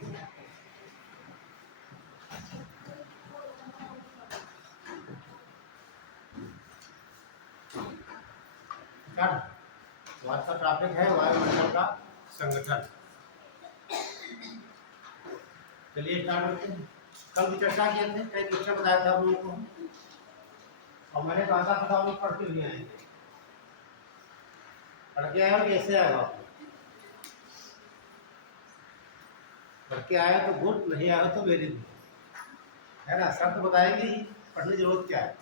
तो आज का टॉपिक है वायुमंडल का संगठन। चलिए स्टार्ट करते हैं। कल भी चर्चा किए थे, कई क्वेश्चन बताया था आप लोगों को, और मैंने कहा था कि आप लोग पढ़ के भी आएंगे। पढ़ के आया और कैसे आएगा आपको? पढ़ के आया तो गुड, नहीं आया तो वेरी गुड, है ना। सब तो बताएंगे ही, पढ़ने की जरूरत क्या है।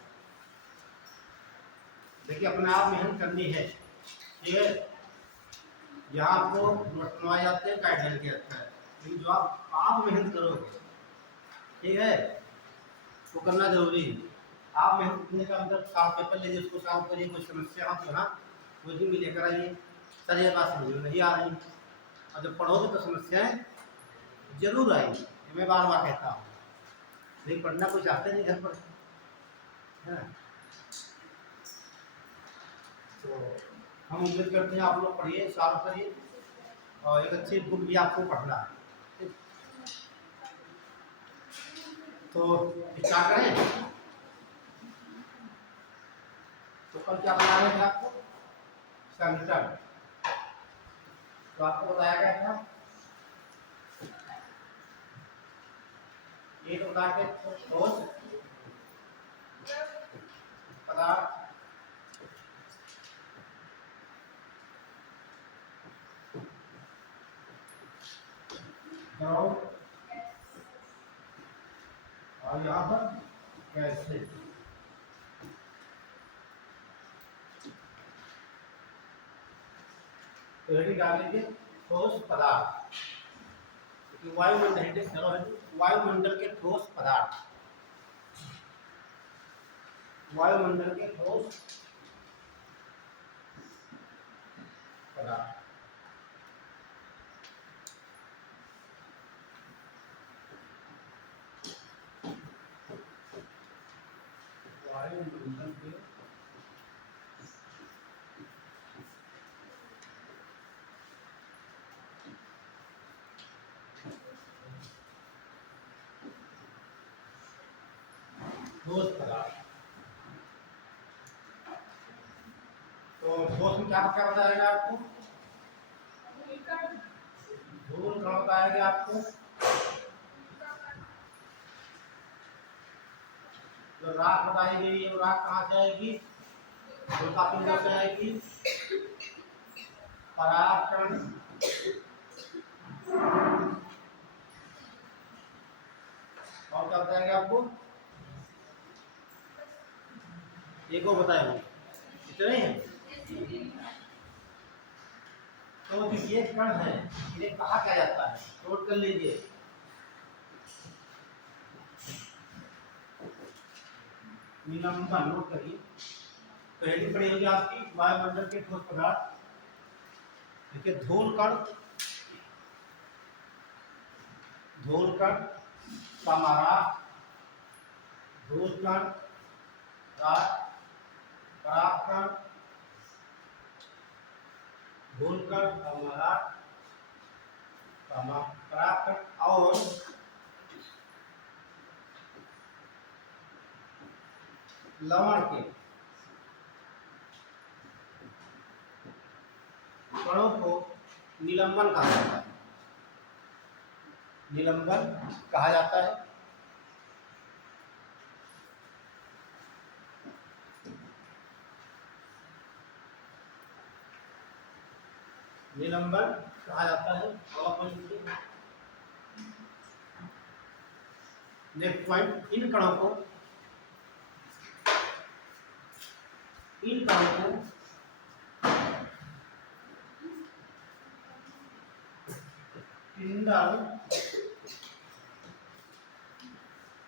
देखिए अपने आप मेहनत करनी है, ठीक है। यहाँ आपको नोट बनवाए जाते हैं, गाइडलाइन किया जाता है, लेकिन जो आप मेहनत करोगे, ठीक है, वो करना जरूरी है। आप मेहनत करने का मतलब साफ पेपर लीजिए, उसको सॉल्व करिए, कोई समस्या हो तो हाँ कोचिंग भी लेकर आइए। सर ये बात समझ में नहीं आ रही, और जब पढ़ोगे तो समस्याएं जरूर आएंगी, मैं बार बार कहता हूँ। नहीं पढ़ना कोई चाहते नहीं घर पर, है ना। तो हम उम्मीद करते हैं आप लोग पढ़िए, सॉल्व करिए, और एक अच्छी बुक भी आपको पढ़ना है। तो स्टार्ट करें। तो कल क्या बताया गया था आपको? संगठन। तो आपको बताया गया था एक प्रकार के ठोस पदार्थ, द्रव, और यहाँ पर कैसे। तो यदि डालेंगे ठोस पदार्थ, वायुमंडल के ठोस पदार्थ, वायुमंडल के ठोस पदार्थ। वायुमंडल के ठोस पदार्थ। तो ठोस में क्या क्या बताएगा आपको? धूल कण बताएगा आपको, जो राख बताएगी, ये राख कहाँ से आएगी? पिंडों से आएगी। परागकण, और क्या बताएगा आपको? एक और बताया इतने ही है। तो ये कण है, इन्हें कहा क्या जाता है? नोट कर लीजिए। निलंबन, नोट करिए। पहली पढ़ी होगी आपकी वायुमंडल के ठोस पदार्थ। देखिए धूल कण, धूल कण का मारा, धूल कण, परागकण, धूल कण का मारा, परागकण, और लवण के कणों को निलंबन कहा जाता है। निलंबन कहा जाता है। निलंबन कहा जाता है। नेक्स्ट पॉइंट, इन कणों को टिंडल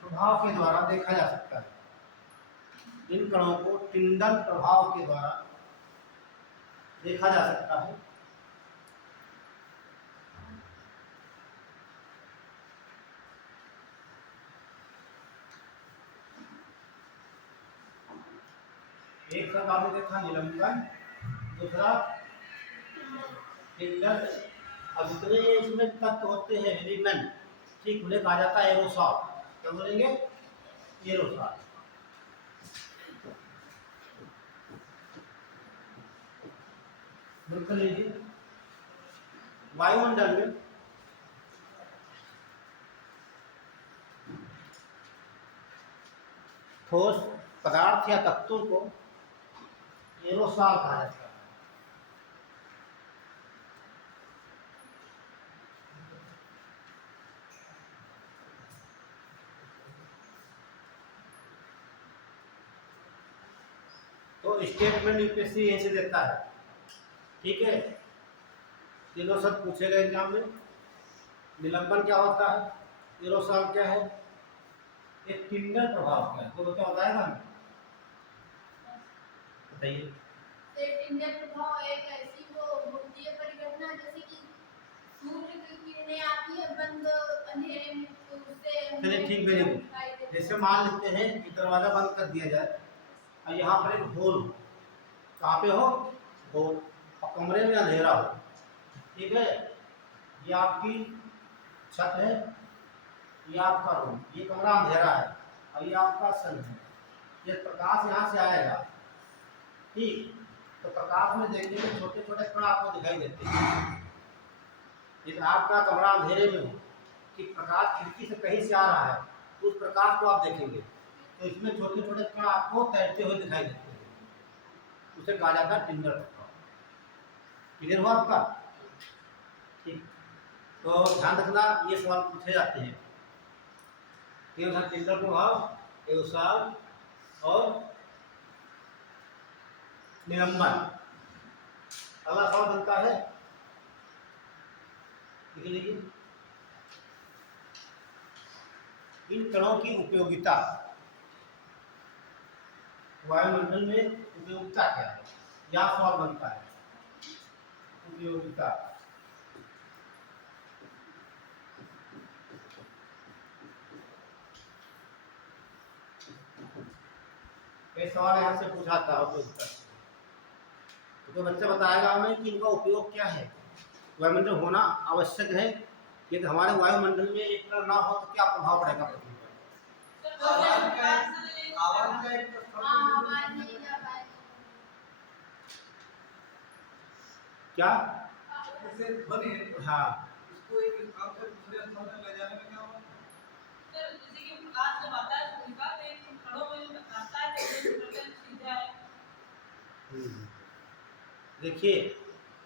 प्रभाव के द्वारा देखा जा सकता है। इन कणों को टिंडल प्रभाव के द्वारा देखा जा सकता है। एक शब्द आपने देखा निलंबन, दूसरा टिंडल। अब जितने इसमें तत्व होते हैं एलिमेंट, ठीक, उन्हें कहा जाता है एरोसॉल। क्या बोलेंगे? एरोसॉल। बिल्कुल लीजिए, वायुमंडल में ठोस पदार्थ या तत्वों को एरोसॉल कहा जाता है। तो स्टेटमेंट यूपीएससी यहीं से देता है। ठीक है, तीनों सब पूछेगा एग्जाम में। निलंबन क्या होता है, एरोसॉल क्या है, एक टिंडल प्रभाव क्या है, तो क्या बताएगा हमें? बताइए। टिंडल प्रभाव एक ऐसी वो होती है परिघटना जैसे कि सूर्य की किरणें आती है बंद अंधेरे में, तो उससे चलिए ठीक, वेरी गुड। जैसे मान लेते हैं कि दरवाजा बंद कर दिया जाए और यहाँ पर एक होल हो, कहाँ पे हो, होल, और कमरे में अंधेरा हो। ठीक है, ये आपकी छत है, ये आपका रूम, ये कमरा अंधेरा है और ये आपका सन है। ये प्रकाश यहाँ से आएगा, ठीक, तो प्रकाश में देखेंगे छोटे छोटे कण आपको दिखाई देते हैं। यदि आपका कमरा अंधेरे में हो कि प्रकाश खिड़की से कहीं से आ रहा है, उस प्रकाश को आप देखेंगे तो इसमें छोटे छोटे कण आपको तैरते हुए दिखाई देते हैं। उसे कहा जाता है टिंडल प्रभाव। क्लियर हुआ आपका? ठीक, तो ध्यान रखना, ये सवाल पूछे जाते हैं। टिंडल प्रभाव, एरोसॉल और निलंबन। अगला सवाल बनता है, देखिए, इन कणों की उपयोगिता, वायुमंडल में उपयोगिता क्या है, यह सवाल बनता है। उपयोगिता, ये सवाल यहाँ से पूछा था उपयोगिता। तो बच्चा बताएगा हमें कि इनका उपयोग क्या है। वायुमंडल होना आवश्यक है, यदि हमारे वायुमंडल में एक कण ना हो तो क्या प्रभाव पड़ेगा पृथ्वी पर? आवाज का एक क्या हाँ, इसको एक स्थान से दूसरे स्थान में ले जाने में क्या होगा? सर जैसे कि प्रकाश जब आता है सूर्य का तो एक कणों में जो टकराता है तो प्रकाश सीधा है। देखिए,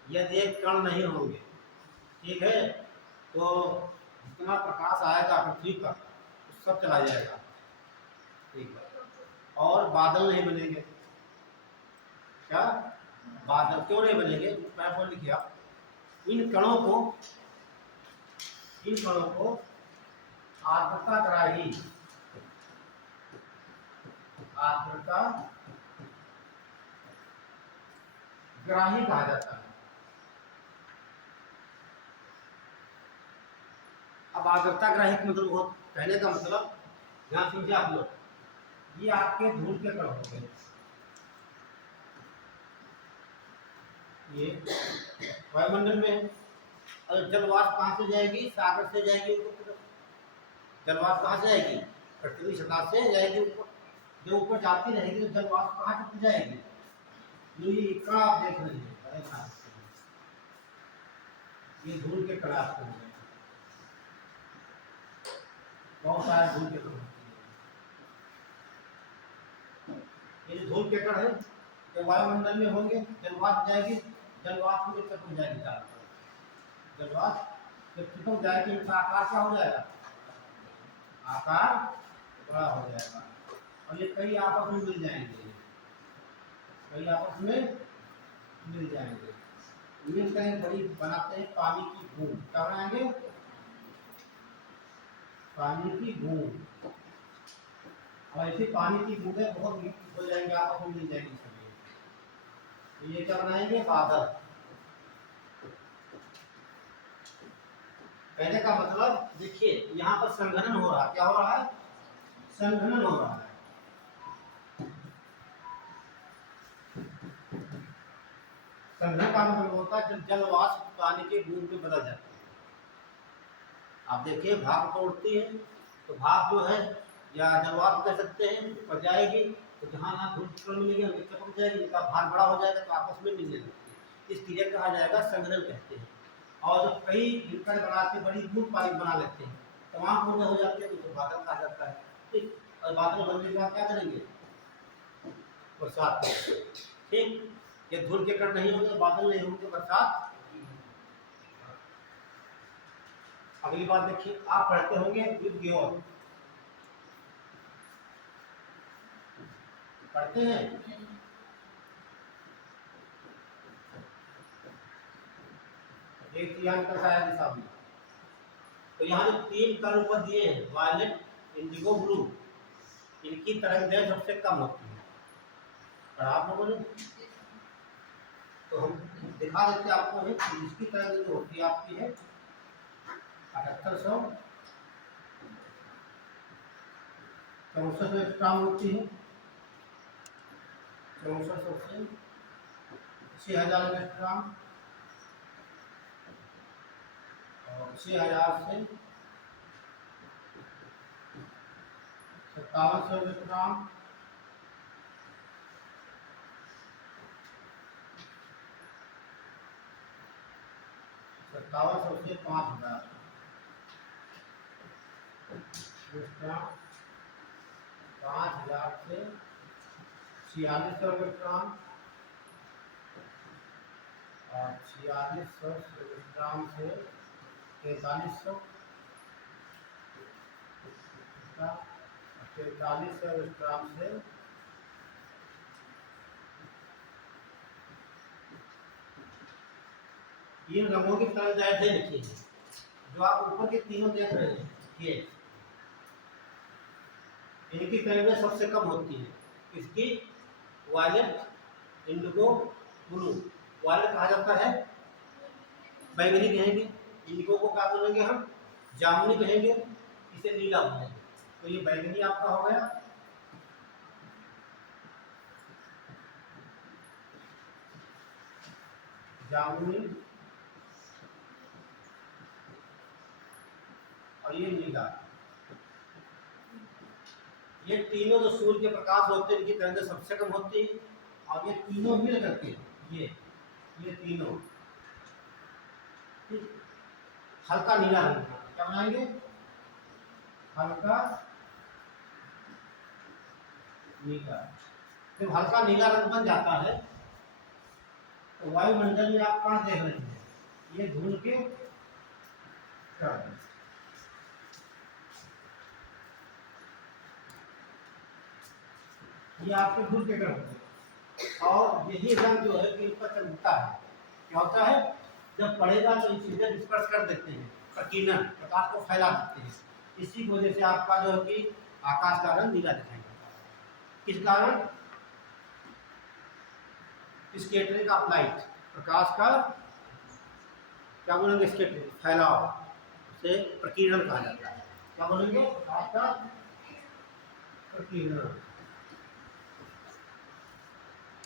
यदि एक कण नहीं होंगे, ठीक है, तो जितना प्रकाश आएगा पृथ्वी पर वो सब चला जाएगा। ठीक है, और बादल नहीं बनेंगे। क्या बादल क्यों नहीं बनेंगे? मैं बोल लिखिए आप, इन कणों को आर्द्रता ग्राही, आर्द्रता ग्राही कहा जाता है। अब आर्द्रता ग्राही का मतलब बहुत, कहने का मतलब, यहाँ समझिए आप लोग, ये आपके धूल के कण हो गए, ये वायुमंडल में है। और जलवाष्प कहाँ से जाएगी? सागर से जाएगी ऊपर की तरफ। जलवाष्प कहाँ से जाएगी? पृथ्वी सतह से जाएगी ऊपर। जो ऊपर जाती रहेगी तो जलवाष्प कहाँ तक जाएगी? ये कण आप देख रहे हैं, ये धूल के कण आपको हो गए, बहुत सारे धूल के कण। ये जो धूल के कण है ये वायुमंडल में होंगे, जलवाष्प जाएगी, जलवाष्प में चिपक जाएगी चारों तरफ। जलवाष्प जब चिपक जाएगी इनका आकार क्या हो जाएगा? आकार बड़ा हो जाएगा और ये कई आपस में मिल जाएंगे, कई आपस में मिल जाएंगे, मिलकर एक बड़ी बनाते हैं पानी की बूंद। क्या बनाएंगे? पानी की बूंद। और ऐसे पानी की बूंदें बहुत हो जाएंगे, आपस में मिल जाएंगी सभी, तो ये क्या बनाएंगे? बादल। कहने का मतलब देखिए, यहाँ पर संघनन हो रहा है। क्या हो रहा है? संघनन हो रहा है। संघनन का मतलब होता है जब जल वाष्प पानी के बूंद में बदल जाता है। आप देखिए भाप को उड़ती है तो भाप जो है या जब आप कह सकते हैं ऊपर जाएगी तो जहाँ यहाँ धूल पेट्रोल मिलेगी उनकी चपक जाएगी, उनका भार बड़ा हो जाएगा तो आपस में मिलने लगती है। इस क्रिया कहा जाएगा संघनन कहते हैं। और जब कई मिलकर बना के बड़ी बूंद पानी बना लेते हैं, तमाम बूंदें हो जाती है तो बादल कहा जाता है। ठीक, और बादल बनने के बाद क्या करेंगे? बरसात करेंगे। ठीक, ये धूल के कण नहीं होंगे, बादल नहीं होंगे, बरसात। अगली बात देखिए, आप पढ़ते होंगे विद योर, पढ़ते हैं? एक यान का साया दिशा में, तो यहाँ जो 3 कण ऊपर दिए हैं, वायलेट, इंडिगो, ब्लू, इनकी तरंगदैर्घ्य सबसे कम होती है। और आप लोगों ने तो हम दिखा देते हैं आपको, है इसकी तरंगदैर्घ्य होती है आपकी है 7864 एंगस्ट्रॉम होती है, 6400 से 6000 एंगस्ट्रॉम, और 6000 से 5700 एंगस्ट्रॉम, 5700 से 5000 एंगस्ट्रॉम, 5000 से 4600 एंगस्ट्रॉम, और 4600 एंगस्ट्रॉम से 4300, 4300 एंगस्ट्रॉम से 3 रंगों की तरंगदैर्घ्य लिखी है, जो आप ऊपर के तीनों देख रहे हैं, ये इनकी तरंगदैर्घ्य सबसे कम होती है। इसकी वायलेट, इंडिगो, ब्लू। वायलेट कहा जाता है बैंगनी कहेंगे, इंडिगो को क्या बोलेंगे हम? जामुनी कहेंगे, इसे नीला बोलेंगे। तो ये बैंगनी आपका हो गया, जामुनी, और ये नीला। ये तीनों जो सूर्य के प्रकाश होते हैं इनकी तरंगदैर्घ्य सबसे कम होती है, और ये तीनों मिल करके ये तीनों हल्का नीला रंग का क्या बनाएंगे? हल्का नीला। जब हल्का नीला रंग बन जाता है तो वायुमंडल में आप कण देख रहे हैं, ये धूल के कण, ये आपके धूल के कण होते हैं। और यही रंग जो है कि ऊपर चमकता है, क्या होता है? जब पड़ेगा तो ये चीजें डिस्पर्स कर देते हैं, प्रकीर्णन, प्रकाश को फैला देते हैं। इसी की वजह से आपका जो है कि आकाश का रंग नीला दिखाई देता है। किस कारण? स्कैटरिंग ऑफ लाइट, प्रकाश का क्या बोलेंगे? स्कैटरिंग, फैलाव से प्रकीर्णन कहा जाता है। क्या बोलेंगे? प्रकाश का प्रकीर्णन।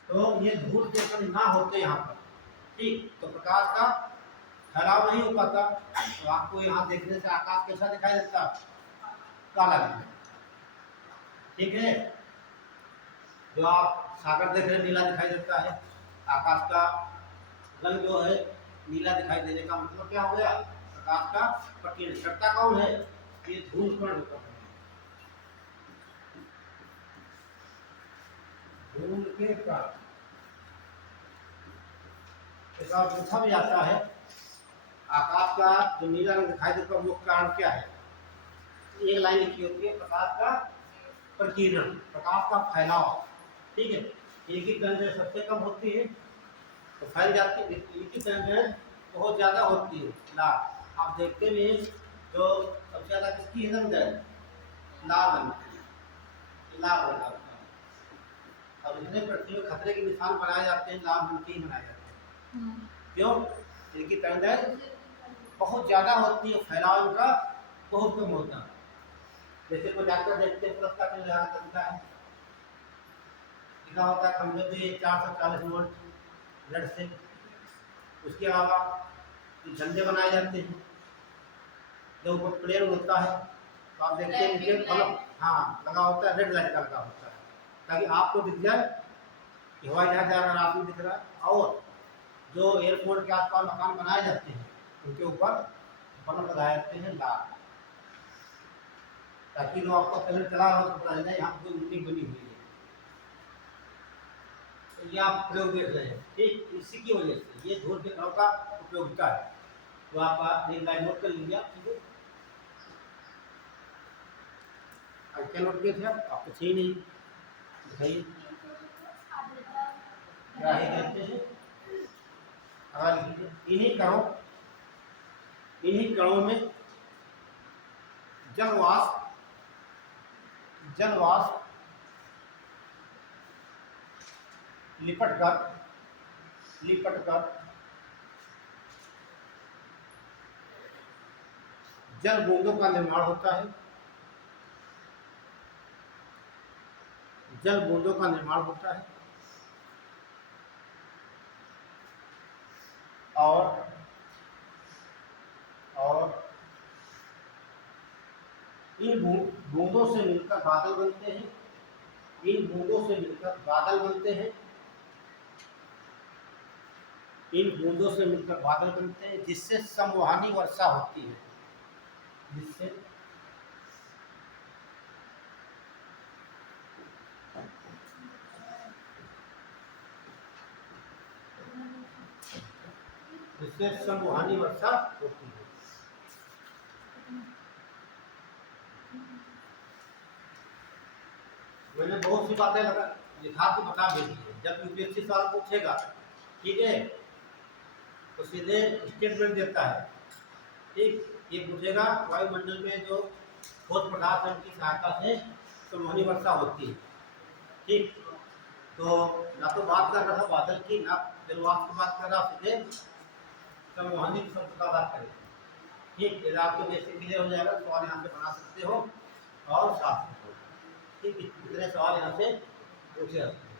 तो ये धूल के कण ना होते यहाँ पर, ठीक, तो प्रकाश का फैलाव नहीं हो पाता, तो आपको यहाँ देखने से आकाश कैसा दिखाई देता? काला दिखाई देता। ठीक है, जो आप सागर देख रहे हैं नीला दिखाई देता है, आकाश का रंग जो है नीला दिखाई देने का मतलब क्या हो गया? प्रकाश का प्रकीर्णन। करता कौन है? ये धूल कण होता है, धूल के कण। इसका पूछा भी जाता है आकाश का जो नीला रंग दिखाई देता है मुख्य कारण क्या है? एक लाइन लिखी होती है, प्रकाश का प्रकीर्णन, प्रकाश का फैलाव। ठीक है, एक ही तरंगदैर्घ्य सबसे कम होती है तो फैल जाती है, एक ही तरंगदैर्घ्य बहुत ज्यादा होती है लाल। आप देखते हैं जो सबसे ज्यादा किसकी है तरंगदैर्घ्य? लाल रंग की, लाल रंग का। और इतने पृथ्वी में खतरे के निशान बनाए जाते हैं, लाल रंग के ही बनाए जाते हैं। क्यों? इनकी तरंगदैर्घ्य बहुत ज्यादा होती है, फैलाव इनका बहुत कम होता है। जैसे कोई डॉक्टर देखते हैं पुरस्कार के लिहाज करता है, लिखा होता है खंभे पे 440 वोल्ट ब्लड से। उसके अलावा झंडे बनाए जाते हैं, जब ऊपर प्लेन होता है तो आप देखते हैं नीचे बल्ब हाँ लगा होता है, रेड लाइट का लगा होता है, ताकि आपको दिख जाए कि हवाई जहाज जा रहा है, आपको दिख रहा है। और जो एयरपोर्ट के आसपास मकान बनाए जाते हैं उनके ऊपर बल्ब लगाए जाते हैं लाल, ताकि जो आपका कलर चला रहा हो तो पता चले यहाँ कोई बिल्डिंग बनी हुई है। तो ये आप प्रयोग देख रहे हैं, ठीक। इसी की वजह से ये धूल के कणों का उपयोगिता है, तो आप एक लाइन नोट कर लीजिए आप, ठीक है। क्या नोट किए थे आप कुछ ही नहीं बताइए क्या ही कहते हैं। इन्हीं कणों में जलवाष्प लिपट कर जल बूंदों का निर्माण होता है, जल बूंदों का निर्माण होता है। और इन बूंदों से मिलकर बादल बनते हैं, इन बूंदों से मिलकर बादल बनते हैं, इन बूंदों से मिलकर बादल बनते हैं, जिससे संवहनी वर्षा होती है, जिससे संवहनी वर्षा होती है। मैंने बहुत सी बातें लिखा तो बता दी है। जब यूपीएससी सवाल पूछेगा, ठीक है, तो सीधे स्टेटमेंट देता है, ठीक। ये पूछेगा वायुमंडल में जो ठोस पदार्थ है उनकी सहायता से संवहनी वर्षा होती है, ठीक। तो ना तो बात कर रहा बादल की, ना जलवाष्प की बात कर रहा, सीधे संवहनी शब्द का बात करें, ठीक। यदि आपको बेसिक क्लियर हो जाएगा सवाल यहाँ से बना सकते हो और साफ हो, ठीक। इतने सवाल यहाँ से पूछे जाते हैं।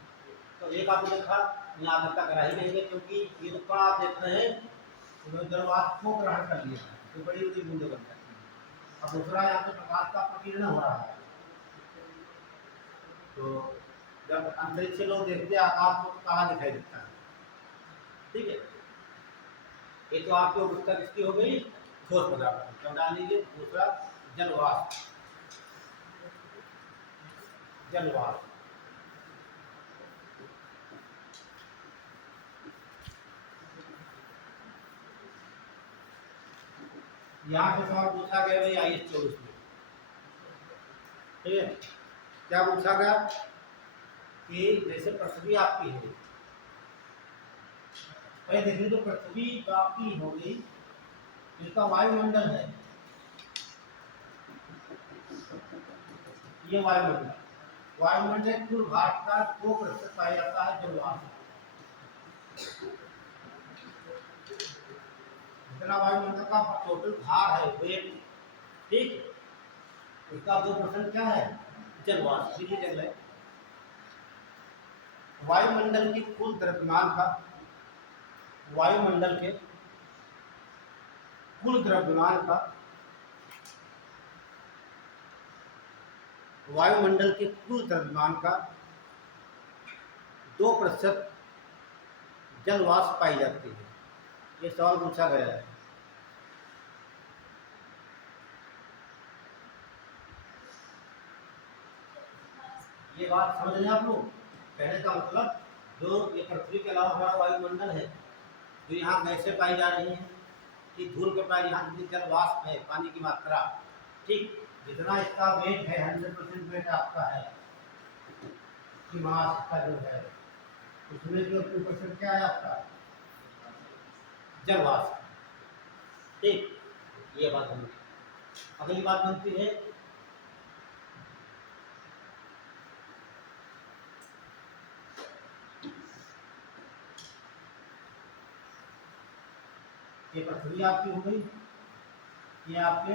तो एक आपने देखा यहाँ तक करा ही नहीं है, क्योंकि ये जो आप देख रहे हैं उन्होंने जलवाष्प को ग्रहण कर लिया, तो बड़ी बड़ी बूंदें बन जाती हैं। अब दूसरा यहाँ पे प्रकाश का प्रकीर्णन हो रहा है, तो जब अंतरिक्ष से लोग देखते हैं आकाश को तो काला दिखाई देता है, ठीक है। ये तो आपके उत्तर किसकी हो गई, ठोस पदार्थ। तो डाल लीजिए दूसरा जलवाष्प, जलवाष्प। यहाँ से सवाल पूछा गया भाई IS 24 में, ठीक है। क्या पूछा गया कि जैसे पृथ्वी आपकी है, पहले देखिए तो पृथ्वी आपकी हो गई, इसका वायुमंडल है, ये वायुमंडल, वायुमंडल कुल भार का 2% पाया जाता है जलवाष्प। जितना वायुमंडल का टोटल भार है वेट, ठीक, उसका 2% क्या है, जलवाष्प। जल है वायुमंडल की कुल द्रव्यमान का, वायुमंडल के कुल द्रव्यमान का, वायुमंडल के कुल द्रव्यमान का 2% जलवाष्प पाई जाती है। ये सवाल पूछा गया है। ये बात समझ लें आप लोग। कहने का मतलब जो ये पृथ्वी के अलावा हमारा वायुमंडल है, जो यहाँ गैसें पाई जा रही हैं, कि धूल के पाई यहाँ जितनी जलवाष्प है, पानी की मात्रा, ठीक, जितना इसका वेट है 100% वेट आपका है कि मास का जो है, उसमें जो 2% क्या है आपका, जलवाष्प, ठीक। ये बात बनती है। अगली बात बनती है ये पृथ्वी आपकी हो गई, ये आपके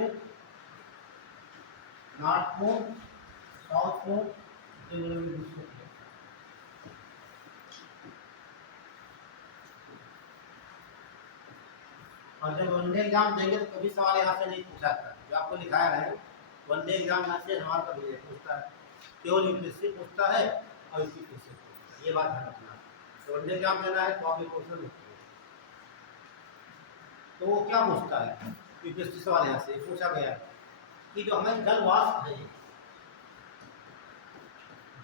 नॉर्थ पोल, साउथ पोल, और जब वनडे एग्जाम देंगे तो कभी सवाल यहाँ से नहीं पूछा था, जो आपको लिखाया है वनडे एग्जाम यहाँ से सवाल कभी नहीं पूछता है, केवल यूपीएससी पूछता है और यूपीएससी पूछता है, ये बात ध्यान रखना। तो वनडे एग्जाम देना है तो आप ये क्वेश्चन लिखिए। तो वो क्या पूछता है यूपीएससी सवाल यहाँ से पूछा गया कि जो हमारे जल वाष्प है,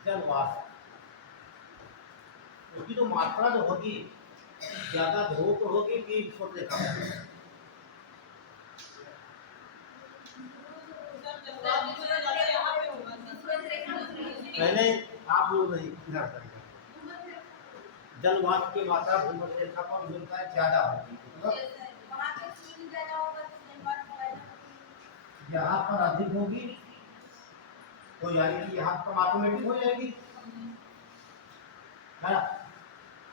जल वाष्प उसकी जो मात्रा जो होगी ज्यादा ध्रुव पर होगी कि विषुवत रेखा पर? पहले आप लोग नहीं इधर करेंगे। जल वाष्प की मात्रा भूमध्य रेखा पर मिलता है ज्यादा होगी, यहाँ पर अधिक होगी तो यानी कि यहाँ पर ऑटोमेटिक हो जाएगी, है ना?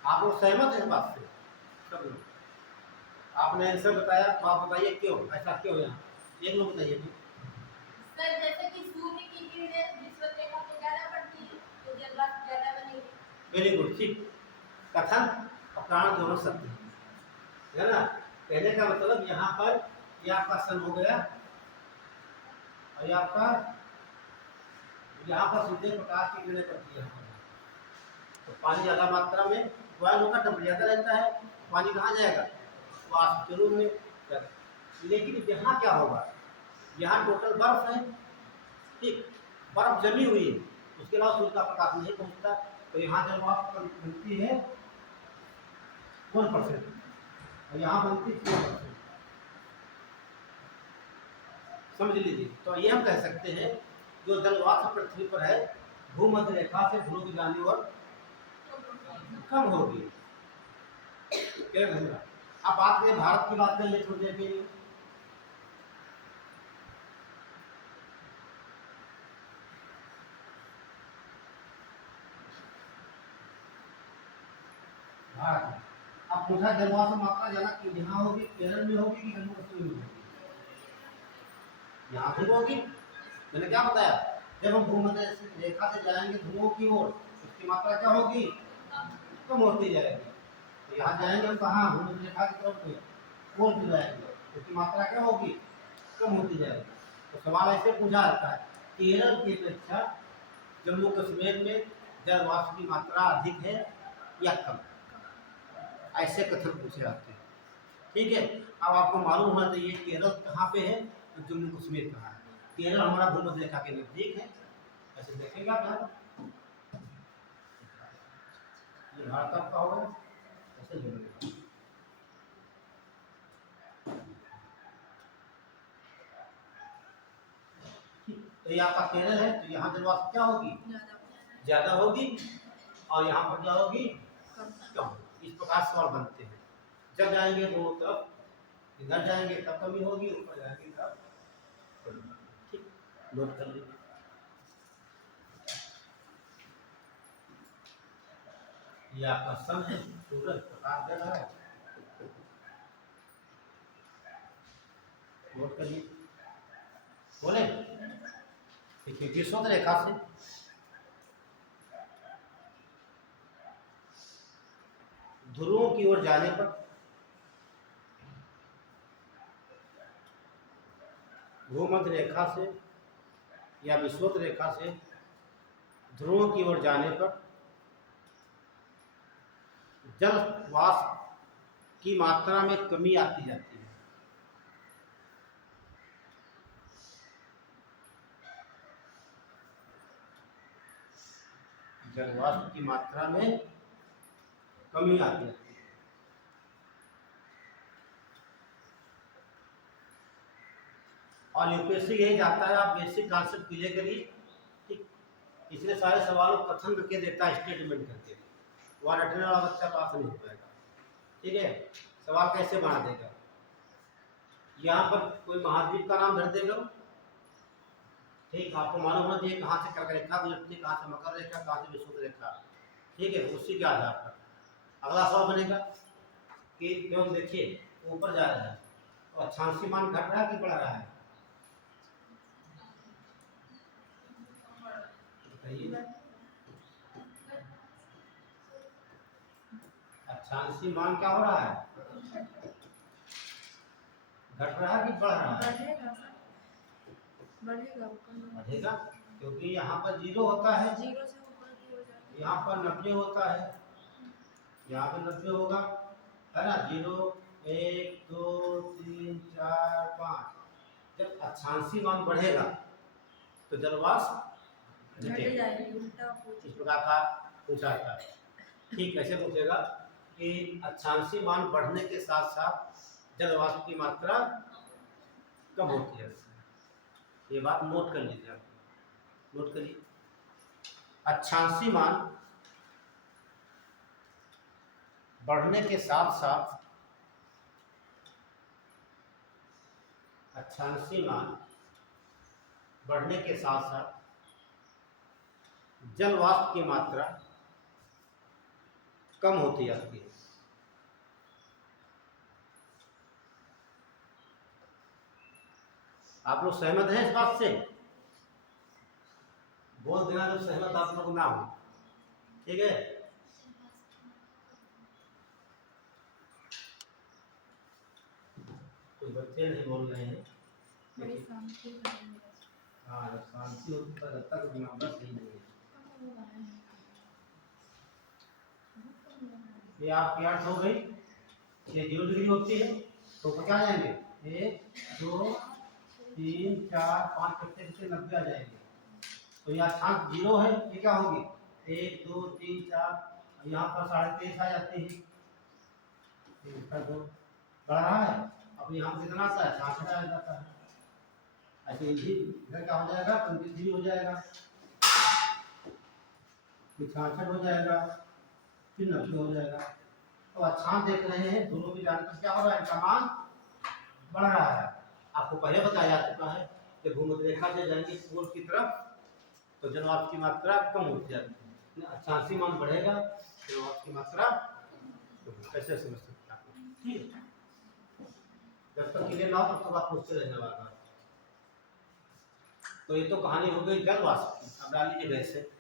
आप लोग सहमत है इस बात से? सब लोग आपने आंसर बताया तो आप बताइए क्यों ऐसा, क्यों यहाँ एक लोग बताइए। सर जैसे कि सूर्य की किरणें विषुवत रेखा पे ज्यादा पड़ती है तो जल वाष्प ज्यादा बनेगी। वेरी गुड, ठीक। कथन और कारण दोनों सत्य है ना? कहने का मतलब यहाँ पर ये आपका सन हो गया और ये आपका यहाँ पर सीधे प्रकाश की किरणें पड़ती है, तो पानी ज्यादा मात्रा में बॉयल होकर टेम्परेचर ज्यादा रहता है, पानी कहाँ जाएगा? वाष्प के रूप में। लेकिन यहाँ क्या होगा, यहाँ टोटल बर्फ है, ठीक, बर्फ जमी हुई है, उसके अलावा सूर्य का प्रकाश नहीं पहुंचता, तो यहाँ जब वाष्प बनती है 1% और यहाँ बनती है 4%, समझ लीजिए। तो ये हम कह सकते हैं जो जल वाष्प पृथ्वी पर है भूमध्य रेखा से ध्रुव की जाने और कम होगी। अब बात करें भारत की, बात कर ले थोड़ी देर के लिए। भारत अब पूछा जल वाष्प मात्रा ज्यादा कि यहाँ होगी, केरल में होगी कि जम्मू कश्मीर में होगी? यहाँ भी होगी। मैंने क्या बताया, जब हम भूमध्य रेखा से जाएंगे ध्रुवों की ओर उसकी मात्रा क्या होगी? कम होती जाएगी। तो यहाँ जाएंगे हम कहाँ? भूमध्य रेखा की तरफ में ओर भी जाएंगे, उसकी मात्रा क्या होगी? कम होती जाएगी। तो सवाल ऐसे पूछा जाता है केरल की अपेक्षा जम्मू कश्मीर में जल वाष्प की मात्रा अधिक है या कम? ऐसे कथन पूछे जाते हैं, ठीक है। अब आपको मालूम होना चाहिए केरल कहाँ पे है तो जम्मू कश्मीर कहाँ है। केरल हमारा भूमध्य रेखा के नजदीक है, ऐसे देखेंगे आप यहाँ ये भारत आपका होगा, ऐसे जोड़ेंगे। तो ये आपका केरल है, तो यहाँ जल वाष्प क्या होगी? ज्यादा होगी, और यहाँ पर क्या होगी? कम। इस प्रकार सवाल बनते हैं। जब जाएंगे दोनों तरफ, इधर जाएंगे तब कमी होगी, ऊपर जाएंगे तब कमी होगी। ठीक, नोट कर लीजिए। ये आपका सन है, सूरज प्रकाश दे रहा है, नोट करिए। बोले देखिए विषुवत रेखा से ध्रुवों की ओर जाने पर भूमध्य रेखा से या विषुवत रेखा से ध्रुवों की ओर जाने पर जल वाष्प की मात्रा में कमी आती जाती है। जल वाष्प की मात्रा में कमी आती है। और यूपीएससी यही जाता है, आप बेसिक कॉन्सेप्ट क्लियर करिए, ठीक। इसलिए सारे सवालों को कथन करके देता है, स्टेटमेंट करके, वहाँ रटने वाला बच्चा पास नहीं हो पाएगा, ठीक है। सवाल कैसे बना देगा, यहाँ पर कोई महाद्वीप का नाम धर देगा, ठीक। आपको मालूम होना चाहिए कहाँ से कर्क रेखा गुजरती है, कहाँ से मकर रेखा, कहाँ से विषुवत रेखा, ठीक है। उसी के आधार पर अगला सवाल बनेगा कि क्यों देखिए ऊपर जा रहा है और अक्षांशी मान घट रहा है कि बढ़ रहा है? बताइए। अक्षांशी मान क्या हो रहा है? घट रहा है कि बढ़ रहा है? बढ़ेगा सर, बढ़ेगा कम बढ़ेगा, क्योंकि यहाँ पर 0 होता है, जीरो से ऊपर की हो जाएगी। यहाँ पर 90 होता है, यहाँ पे 90 होगा, है ना। 0 1 2 3 4 5। जब अक्षांशी मान बढ़ेगा तो जलवाष्प घट घटेगा। जाएगी, उल्टा इस प्रकार का पूछा था। ठीक ऐसे पूछेगा कि अक्षांशी मान बढ़ने के साथ साथ जलवाष्प की मात्रा कम होती है। ये बात नोट कर लीजिए आप, नोट करिए। अक्षांशी मान बढ़ने के साथ साथ, अक्षांशी मान बढ़ने के साथ साथ जलवाष्प की मात्रा कम होती जाती है। आप लोग सहमत हैं इस बात से? बोल देना जब सहमत आप लोग ना हो, ठीक है। कोई बच्चे नहीं बोल रहे हैं। बड़ी शांति है। हाँ, जब शांति होती है तब तक मामला सही नहीं है। ये आपकी 8 हो गई, ये 0 डिग्री होती है तो क्या जाएंगे 1 2 3 4 5 करते करते 90 आ जाएंगे। तो यहाँ अक्षांश 0 है, ये क्या होगी 1 2 3 4, यहाँ पर 23.5 आ जाती है। इसका तो बढ़ रहा है, अब यहाँ पर कितना आता है 66 आ जाता है। ऐसे ही इधर क्या हो जाएगा 23 हो जाएगा, फिर 66 हो जाएगा, फिर 90 हो जाएगा। तो अक्षांश देख रहे हैं, दोनों की जानकारी क्या हो रहा है, इनका मान बढ़ रहा है। आपको पहले बताया जा चुका है कि भूमध्य रेखा से जाएंगे पूर्व की तरफ तो जलवाष्प की मात्रा कम होती जाती है। अक्षांशी मान बढ़ेगा, जलवाष्प की मात्रा कैसे समझ सकते हैं? ठीक है, जब तक क्लियर ना हो तब तक आप पूछते रहने वाला। तो ये तो कहानी हो गई जलवाष्प की। अब डाल लीजिए गैस से।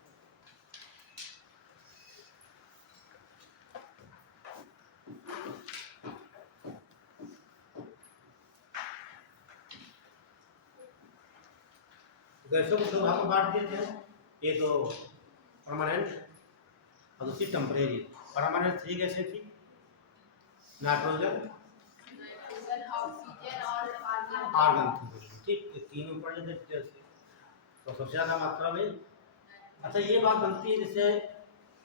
गैसों को दो भागों में बांट देते हैं, एक तो परमानेंट और दूसरी टेम्परेरी। परमानेंट 3 गैसें थी, नाइट्रोजन, ऑक्सीजन और आर्गन थी। ठीक, ये तीनों पढ़ लेते डिटेल से। तो सबसे ज़्यादा मात्रा में, अच्छा ये बात बनती है जैसे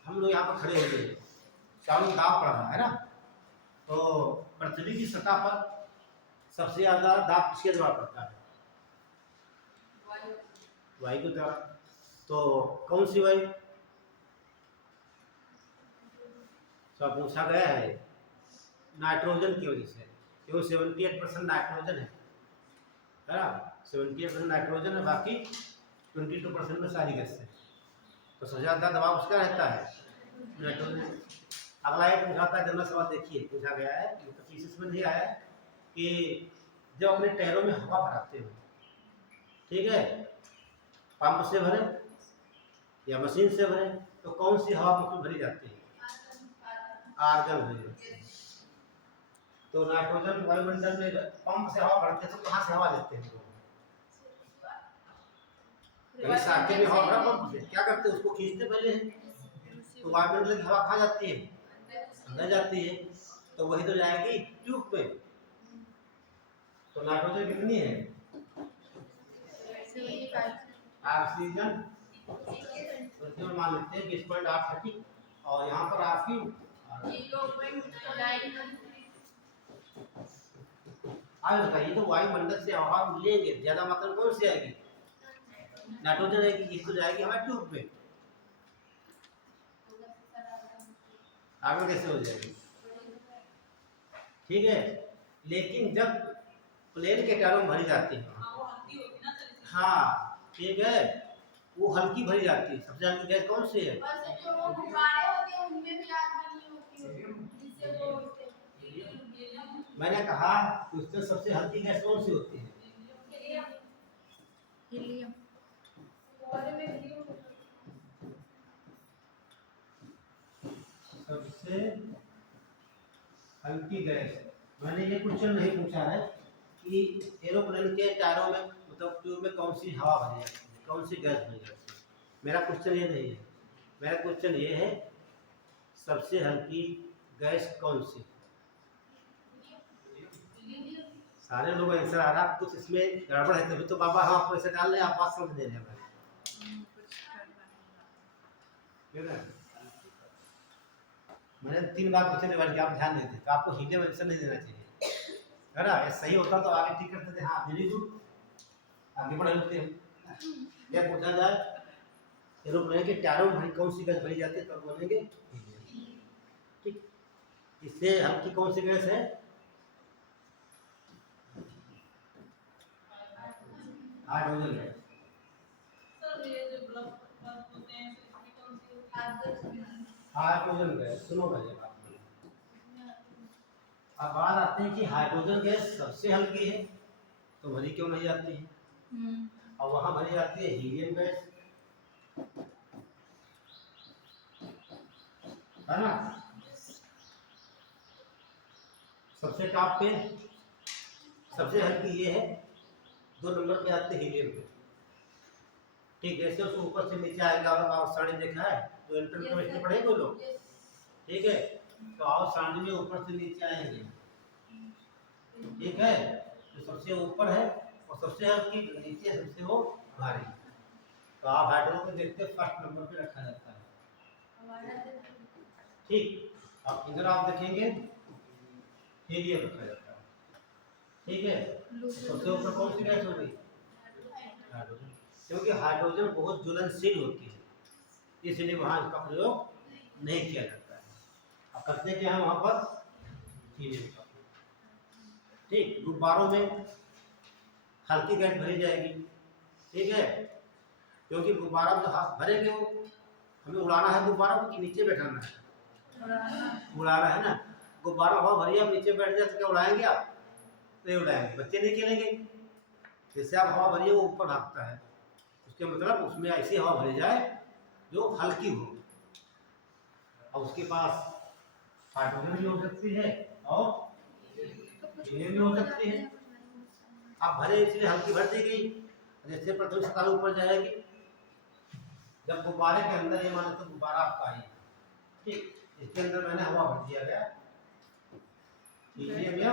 हम लोग यहाँ पर खड़े होते हैं, चारों दाब पड़ रहा है ना, तो पृथ्वी की सतह पर सबसे ज़्यादा दाब किसके द्वारा पड़ता है? वायु के द्वारा। तो कौन सी वायु? सब पूछा गया है नाइट्रोजन की वजह से, क्योंकि 78% नाइट्रोजन है ना, 78% नाइट्रोजन है, बाकी 22% में सारी गैस है। तो सबसे ज़्यादा दबाव उसका रहता है नाइट्रोजन। अगला एक पूछा था जनरल सवाल, देखिए पूछा गया है, मतलब थीसिस में नहीं आया है कि जब अपने टायरों में हवा भराते हो, ठीक है, पंप से भरे या मशीन से भरे, तो कौन सी हवा मुख्य भरी जाती है? आर्गन भरी जाती है। तो नाइट्रोजन वायुमंडल में पंप से हवा भरते हैं तो कहाँ से हवा लेते हैं? कहीं साके में हवा भरा पंप से, क्या करते हैं उसको खींचते पहले हैं, तो वायुमंडल की हवा कहाँ जाती है? अंदर जाती है, तो वही तो जाएगी ट्यूब पे। तो नाइट्रोजन कितनी है? ऑक्सीजन तो मान लेते हैं 20.830, और यहाँ पर आपकी 0.9। आज बताइए, तो वायुमंडल से हवा लेंगे ज्यादा मात्रा कौन सी आएगी? नाइट्रोजन आएगी, किसको जाएगी हमारे ट्यूब पे, आगे कैसे हो जाएगी? ठीक है, लेकिन जब प्लेन के टायरों में भरी जाती है, वो हल्की होती ना सर, इसलिए। हाँ ठीक है, वो हल्की भरी जाती है। सबसे हल्की गैस कौन सी है? बस जो वो गुब्बारे होते हैं उनमें भी आग बनी होती है, जिससे वो उड़ते हैं। मैंने कहा कि उसमें सबसे हल्की गैस कौन सी होती है? हीलियम। सबसे हल्की गैस, मैंने ये क्वेश्चन नहीं पूछा है, कि एरोप्लेन के टायरों में मतलब ट्यूब में कौन सी हवा भरी जाती है, कौन सी गैस भरी जाती है। मेरा क्वेश्चन ये नहीं है, मेरा क्वेश्चन ये है सबसे हल्की गैस कौन सी। सारे लोग आंसर आ रहा, कुछ इसमें गड़बड़ है तभी तो बाबा हम आपको ऐसे डाल रहे हैं, आप बात समझ दे रहे हैं हमें। मैंने 3 बार पूछे थे बल्कि आप ध्यान देते तो आपको हीलियम आंसर नहीं देना चाहिए, है ना। ये सही होता तो आगे ठीक करते थे। हाँ वेरी गुड, आगे बढ़े होते हैं। यह पूछा जाए एरोप्लेन के टायरों में कौन सी गैस भरी जाती है तब बोलेंगे हीलियम। ठीक, इससे हल्की कौन सी गैस है? Hydrogen gas. सर ये जो बल्ब होते हैं इसमें कौन सी होती है? हाइड्रोजन गैस, सुनो पहले बात। अब बात आते हैं कि हाइड्रोजन गैस सबसे हल्की है तो भरी क्यों नहीं जाती है, और वहां भरी जाती है हीलियम गैस, है ना। सबसे टॉप पे सबसे हल्की ये है, 2 नंबर पे आते हैं हीलियम गैस। ठीक है, ऐसे उसको ऊपर से नीचे आएगा। और आप साड़ी देखा है जो इंटर केमिस्ट्री पढ़ेंगे वो लोग, ठीक है। तो आओ साड़ी में ऊपर से नीचे आएंगे, ठीक है। जो सबसे ऊपर है और सबसे हल्की, जो नीचे है सबसे वो भारी। तो आप हाइड्रोजन को देखते फर्स्ट नंबर पे रखा जाता है, ठीक। अब इधर आप देखेंगे हीलियम रखा जाता है, ठीक है। सबसे ऊपर कौन सी गैस होगी? हाइड्रोजन, क्योंकि हाइड्रोजन बहुत ज्वलनशील होती है, इसलिए वहाँ इसका प्रयोग नहीं किया जाता है। अब करते क्या है वहाँ पर हीलियम का, ठीक। गुब्बारों में हल्की गैस भरी जाएगी, ठीक है, क्योंकि गुब्बारा में हाथ भरेंगे वो, हमें उड़ाना है गुब्बारा को कि नीचे बैठाना है? उड़ाना है ना। गुब्बारा हवा भरी आप नीचे बैठ जाए तो क्या उड़ाएंगे आप? नहीं उड़ाएंगे, बच्चे नहीं खेलेंगे। जैसे आप हवा भरी है वो ऊपर भागता है, उसके मतलब उसमें ऐसी हवा भरी जाए जो हल्की हो, और उसके पास हाइड्रोजन भी हो सकती है और हीलियम भी हो सकती है। आप भरे इसलिए हल्की भर दी गई, जैसे प्रथम सतह ऊपर जाएगी। जब गुब्बारे के अंदर ये माने तो गुब्बारा आपका ही, ठीक, इसके अंदर मैंने हवा भर दिया गया, हीलियम या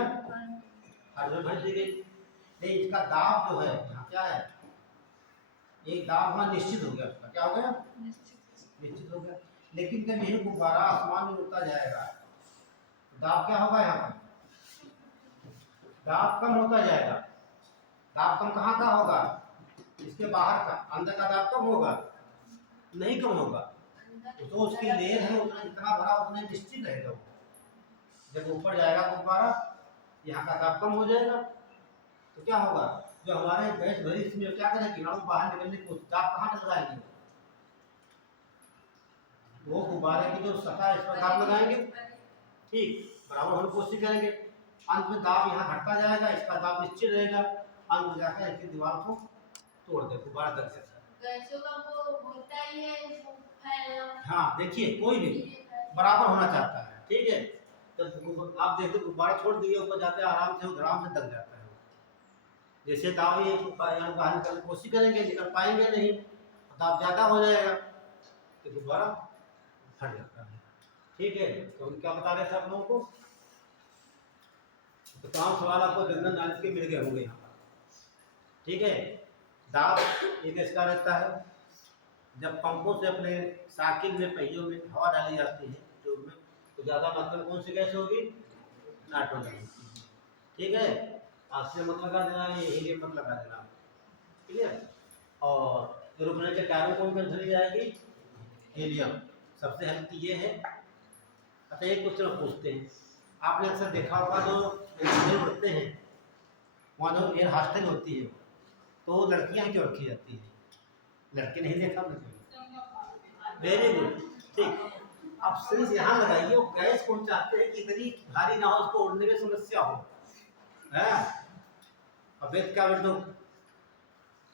हाइड्रोजन भर दी गई। लेकिन इसका दाब जो है यहाँ क्या है, एक दाब वहाँ निश्चित हो गया, उसका क्या हो गया? निश्चित हो गया। लेकिन जब यही गुब्बारा आसमान में उड़ता जाएगा तो दाब क्या होगा? यहाँ पर दाब कम होता जाएगा। दाब कम कहाँ का होगा? इसके बाहर का, अंदर का दाब कम होगा? नहीं कम होगा। तो उसकी लेयर है उतना, जितना बड़ा उतना निश्चित रहेगा वो। जब ऊपर जाएगा गुब्बारा, यहाँ का दाब कम हो जाएगा, तो क्या होगा? जो हमारे गैस भरी इसमें क्या करेगी, हम बाहर निकलने की दाब कहाँ तक लगाएंगे? वो गुब्बारे की जो सतह है इस पर दाब लगाएंगे, ठीक, बराबर होने की कोशिश करेंगे। अंत में दाब यहाँ घटता जाएगा, इसका दाब निश्चित रहेगा, अंत में जाकर इसकी दीवार को तोड़ दे, गुब्बारा दब जाता है। गैसों का वो होता ही है वो फैलना। हाँ देखिए, कोई भी बराबर होना चाहता है, ठीक है। तो आप देखते गुब्बारा छोड़ दिए ऊपर जाते आराम से, आराम से दब जाता है। जैसे दाब ये यहाँ बाहर निकलने की कोशिश करेंगे, निकल पाएंगे नहीं, दाब ज़्यादा हो जाएगा तो गुब्बारा फट जाता है, ठीक है। तो हम क्या बता रहे थे आप लोगों को? तो तमाम सवाल आपको जनरल नॉलेज के मिल गए होंगे यहाँ पर, ठीक है। दाब एक इसका रहता है, जब पंपों से अपने साइकिल में पहियों में हवा डाली जाती है ट्यूब में, तो ज़्यादा मात्रा में कौन सी गैस होगी? नाइट्रोजन, ठीक है। ऑक्सीजन मत लगा देना, ये हीलियम मत लगा देना, क्लियर। और एरोप्लेन के टायरों कौन कौन भरी जाएगी? हीलियम, सबसे हल्की ये है। अच्छा एक क्वेश्चन पूछते हैं, आपने अक्सर देखा होगा जो एयरप्लेन उड़ते हैं वहाँ जो एयर हॉस्टल होती है तो लड़कियाँ क्यों रखी जाती हैं? लड़के नहीं देखा आपने? वेरी गुड, ठीक। अब सेंस यहाँ लगाइए, वो गैस कौन चाहते हैं कि इतनी भारी ना हो उसको उड़ने में समस्या हो, है। अब वेट का वेट तो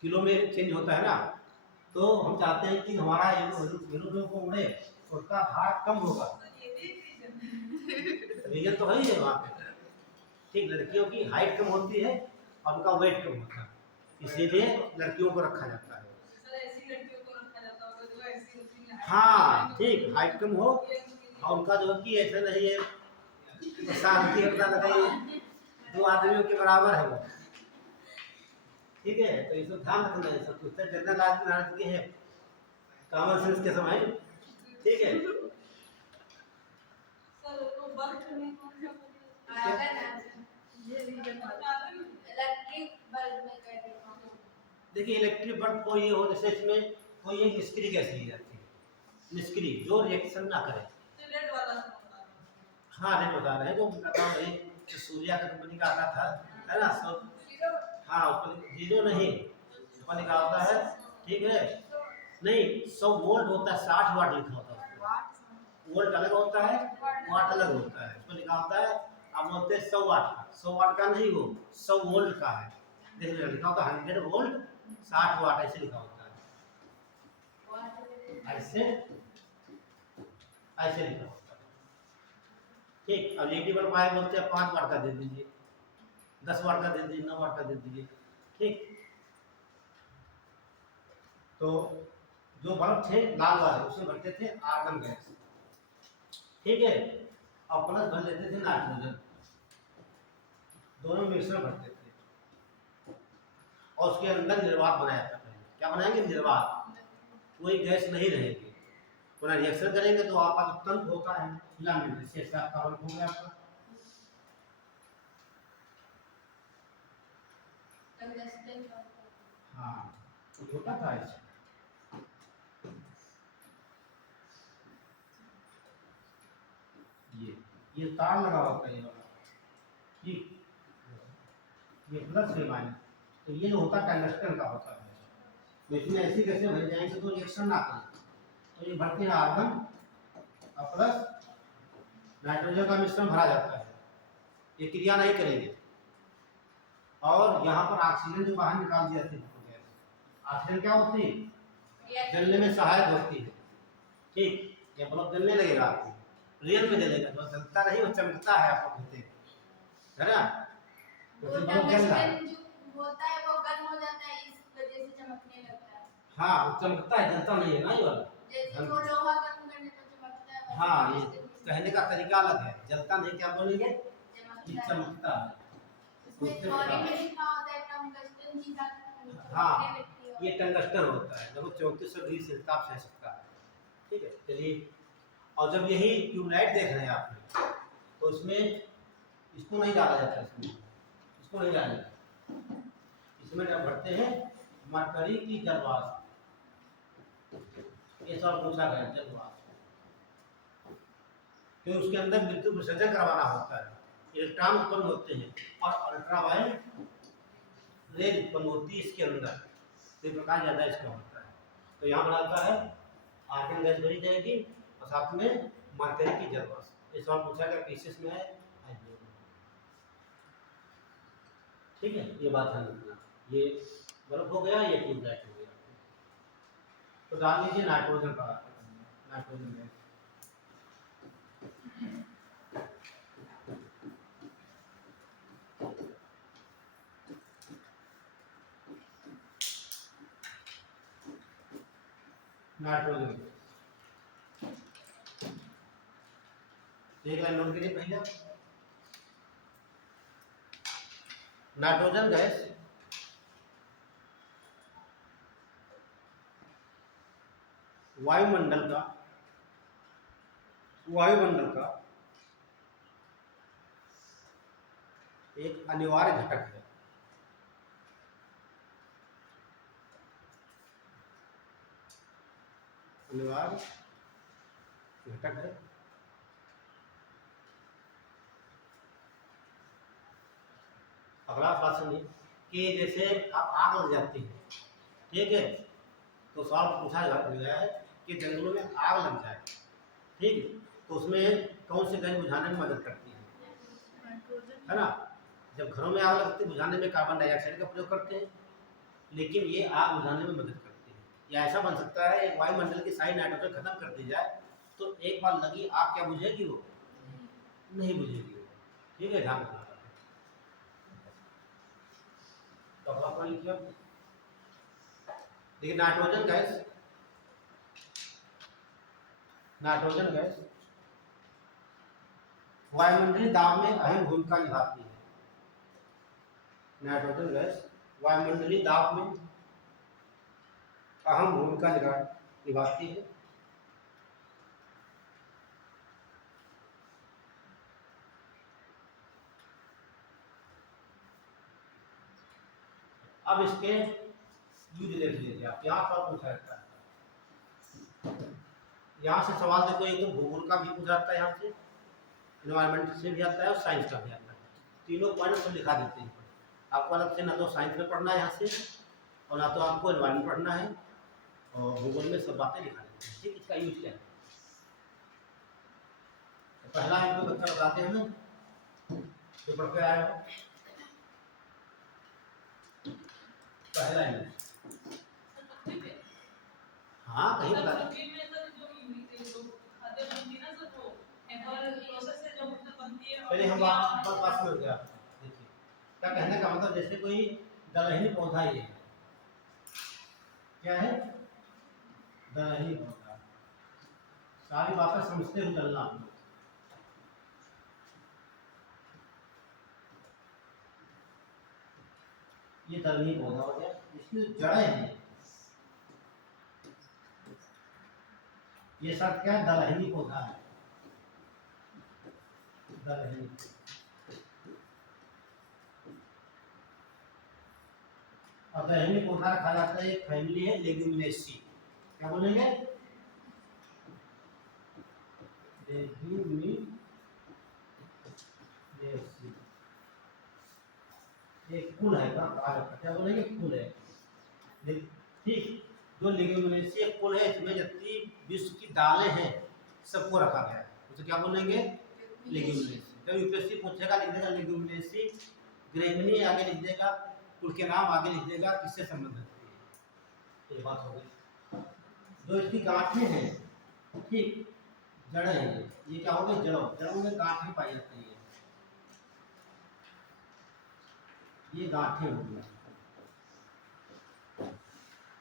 किलो में चेंज होता है ना, तो हम चाहते हैं कि हमारा एरोप्लेन को उड़े उसका भार कम होगा, रीजन तो है ही है वहाँ पे, ठीक। लड़कियों की हाइट कम होती है और उनका वेट कम होता है, इसीलिए लड़कियों को रखा जाता है। सर ऐसी लड़कियों को रखा जाता होगा जो ऐसी होती है हाँ ठीक, हाइट कम हो और उनका जो कि ऐसा नहीं है शांति है, पता लगे दो आदमियों के बराबर है वो। ठीक है, तो ये सब ध्यान रखना है, सब कुछ जनरल नॉलेज के है, कॉमन सेंस के समय। ठीक है, सर वो बल्ब में कौन सा बोलिए आएगा ना इलेक्ट्रिक बल्ब में कर देता हूँ। देखिए इलेक्ट्रिक बल्ब को ये हो जैसे इसमें कोई एक निष्क्रिय गैस ली जाती है, निष्क्रिय जो रिएक्शन ना करे। तो रेड वाला सर बता रहा हूँ। हाँ नहीं बता रहे हैं, जो बताओ है जो सूर्या का कंपनी का आता था, है ना, सब हाँ उसको जीरो नहीं ऊपर लिखा होता है। ठीक है, नहीं 100 वोल्ट होता है, 60 वाट लिखा होता है उसमें। वोल्ट अलग होता है, वाट अलग होता है, उसमें लिखा होता है आप बोलते हैं 100 वाट का, 100 वाट का नहीं, वो 100 वोल्ट का है। देखिए लिखा होता है 100 वोल्ट 60 वाट, ऐसे लिखा होता है, ऐसे ऐसे लिखा होता है। ठीक, अब एलईडी बल्ब आए बोलते हैं 5 वाट का दे दीजिए, 10 वाट का दे दीजिए, 9 वाट का दे दीजिए। ठीक, तो जो बल्ब थे लाल वाले उसमें भरते थे आर्गन गैस। ठीक है, और प्लस भर लेते थे नाइट्रोजन, दोनों मिश्रण भरते थे और उसके अंदर निर्वात बनाया था। पहले क्या बनाएंगे, निर्वात, कोई गैस नहीं रहेगी, पूरा रिएक्शन करेंगे तो आपका तंत्र होता है फिलामेंट, जैसे आपका बल्ब हो गया आपका। हाँ होता था ऐसे। ये तार लगा होता है ये वाला, ठीक, ये प्लस है माइनस, तो ये जो होता है टंगस्टन का होता है। तो इसमें ऐसी कैसे भर जाएंगे तो रिएक्शन ना करें, तो ये भरते हैं आर्गन और प्लस नाइट्रोजन का मिश्रण भरा जाता है, ये क्रिया नहीं करेंगे। और यहाँ पर ऑक्सीजन जो बाहर निकाल दिया जाती है, ऑक्सीजन क्या होती है, जलने में सहायक होती है। ठीक, ये बल्ब जलने लगेगा आपको, रियल में जलेगा, जो जलता नहीं वो चमकता है, आपको कहते हैं, है ना, तो वो बल्ब जल रहा है। टंगस्टन जो होता है वो गर्म हो जाता है, इस वजह से चमकने लगता है। हाँ वो चमकता है, जलता नहीं है ना ये वाला। जैसे वो लोहा गर्म करने पर चमकता है, वैसे हाँ ये टंगस्टन कहने का तरीका अलग है, जलता नहीं, क्या बोलेंगे, ये चमकता है। चमकता है। इसमें उससे थ्योरी बता- में लिखा होता है टंगस्टन की चमकने हाँ लगती है। ये टंगस्टन होता है, लगभग 3400 डिग्री से ताप सह सकता है। ठीक है, चलिए, और जब यही ट्यूबलाइट देख रहे हैं आपने, तो इसमें इसको नहीं डाला जाता, इसको नहीं डाला जाता, इसमें जब भरते हैं मरकरी की जलवाष्प, ये सब पूछा गया जलवाष्प, क्योंकि उसके अंदर विद्युत विसर्जन करवाना होता है, इलेक्ट्रॉन उत्पन्न होते हैं और अल्ट्रावायलेट रेज उत्पन्न होती है इसके अंदर, तो प्रकाश ज़्यादा इसका होता है। तो यहाँ बनाता है आर्गन गैस भरी जाएगी और साथ में मरकरी की जलवाष्प। ये सवाल पूछा गया पीसीएस में है, हाइड्रोजन। ठीक है, ये बात ध्यान रखना, ये बल्ब हो गया, ये ट्यूबलाइट हो गया। तो डाल लीजिए नाइट्रोजन का, नाइट्रोजन गैस, नाइट्रोजन गैस एक लाइन नोट करिए पहले, नाइट्रोजन गैस वायुमंडल का एक अनिवार्य घटक है। अनिवार्य घटक है। अगला बात सुनिए कि जैसे आप आग लग जाती है, ठीक है, तो सवाल पूछा गया है कि जंगलों में आग लग जाए, ठीक है, तो उसमें कौन सी गैस बुझाने में मदद करती है ना। जब घरों में आग लगती है बुझाने में कार्बन डाइऑक्साइड का प्रयोग करते हैं, लेकिन ये आग बुझाने में मदद करती है। या ऐसा बन सकता है एक वायुमंडल की सारी नाइट्रोजन खत्म कर दी जाए तो एक बार लगी आग क्या बुझेगी, वो नहीं बुझेगी। ठीक है, ध्यान रखना। तो अपना लिखिए। देखिए नाइट्रोजन गैस वायुमंडलीय दाब में अहम भूमिका निभाती है। नाइट्रोजन गैस वायुमंडलीय दाब में अहम भूमिका निभाती है। अब इसके यूज देख लीजिए आप, यहाँ पर पूछा जाता है, यहाँ से सवाल देखो, एक तो भूगोल का भी पूछा जाता है, यहाँ से एनवायरमेंट से भी आता है और साइंस का भी आता है। तीनों पॉइंट सब लिखा देते हैं आपको अलग से, ना तो साइंस में पढ़ना है यहाँ से और ना तो आपको एनवायरमेंट पढ़ना है, और भूगोल में सब बातें लिखा देते हैं। ठीक, इसका यूज क्या है? तो पहला इनको बच्चा बताते हैं ना जो पढ़ के आया हो, पहला यूज। हाँ कहीं बता पहले हम बात समझ गया। देखिए क्या कहने का मतलब, जैसे कोई दलहनी पौधा ही है, क्या है दलहनी पौधा, सारी बातें समझते हुए चलना आप लोग। ये दलहनी पौधा हो गया, इसकी जड़ें हैं, ये सब क्या दलहनी पौधा है, दलहनी। और दलहनी पौधा रखा जाता है, एक फैमिली है लेग्यूमिनेसी। क्या बोलेंगे? लेग्यूमिनेसी एक कुल है का, क्या बोलेंगे? कुल है। ठीक, जो लेग्यूमिनेसी एक कुल है, इसमें जितनी विश्व की दालें हैं सबको रखा गया है, उसे क्या बोलेंगे? लेग्यूमिनेसी। जब यूपीएससी पूछेगा लिख देगा लेग्यूमिनेसी, ग्रेमिनी आगे लिख देगा, कुल के नाम आगे लिख देगा, किससे संबंधित है, ये बात हो गई। जो इसकी गांठें हैं, ठीक, जड़ें हैं, ये क्या हो गई? जड़ों में गांठें पाई जाती है, ये गांठें हो गई।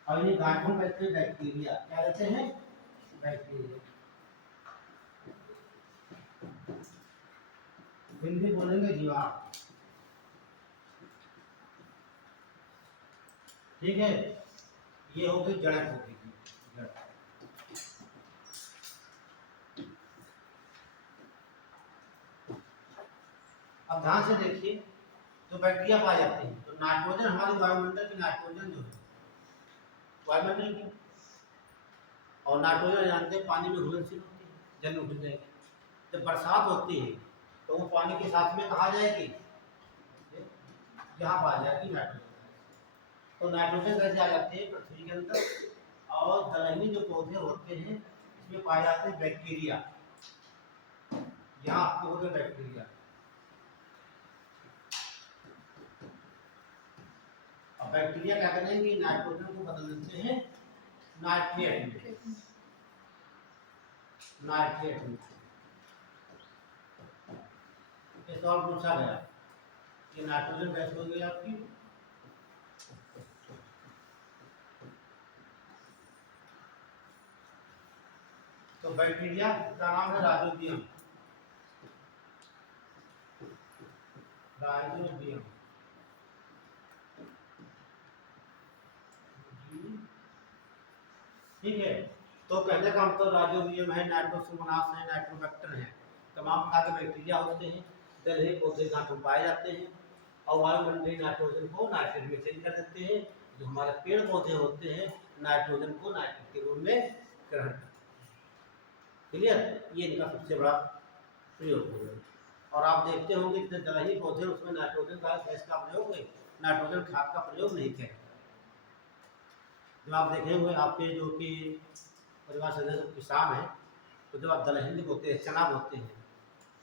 और ये गांठों कहते हैं बैक्टीरिया। क्या कहते हैं? बैक्टीरिया। हिंदी बोलेंगे जीवाणु। ठीक है, ये हो गई जड़ हो गई, जड़। अब ध्यान से देखिए, तो बैक्टीरिया पाए जाते हैं। तो नाइट्रोजन हमारे वायुमंडल की, नाइट्रोजन जो है वायुमंडल की, और नाइट्रोजन जानते हैं पानी में घुलनशील होती है, जल में घुल जाएगी। जब बरसात होती है तो वो पानी के साथ में कहाँ जाएगी? यहाँ पर आ जाएगी नाइट्रोजन। तो नाइट्रोजन कैसे आ जाते हैं पृथ्वी के अंदर, और दलहनी जो पौधे होते हैं इसमें पाए जाते हैं बैक्टीरिया। यहाँ आपको हो गया बैक्टीरिया। अब बैक्टीरिया क्या करेंगे? नाइट्रोजन को बदल देते हैं नाइट्रेट में। नाइट्रेट में ये सवाल पूछा गया कि नाइट्रोजन गैस हो गई आपकी, तो बैक्टीरिया का नाम है राइजोबियम। राइजोबियम, ठीक है। तो कहने का मतलब राइजोबियम है, नाइट्रोसोमोनास है, नाइट्रोबैक्टर है, तमाम प्रकार के बैक्टीरिया होते हैं, दलहनी पौधे गांठों पाए जाते हैं, और वायुमंडलीय नाइट्रोजन को नाइट्रेट में चेंज कर देते हैं। जो हमारे पेड़ पौधे होते हैं नाइट्रोजन को नाइट्रेट के रूप में ग्रहण करते हैं। क्लियर? ये इनका सबसे बड़ा प्रयोग हो गया। और आप देखते होंगे जितने दलहनी पौधे उसमें नाइट्रोजन का गैस का प्रयोग है, नाइट्रोजन खाद का प्रयोग नहीं किया जाता। जब आप देखे हुए आपके जो कि परिवार सदस्य किसान है, तो जब आप दलहनी बोते हैं, चना बोते हैं,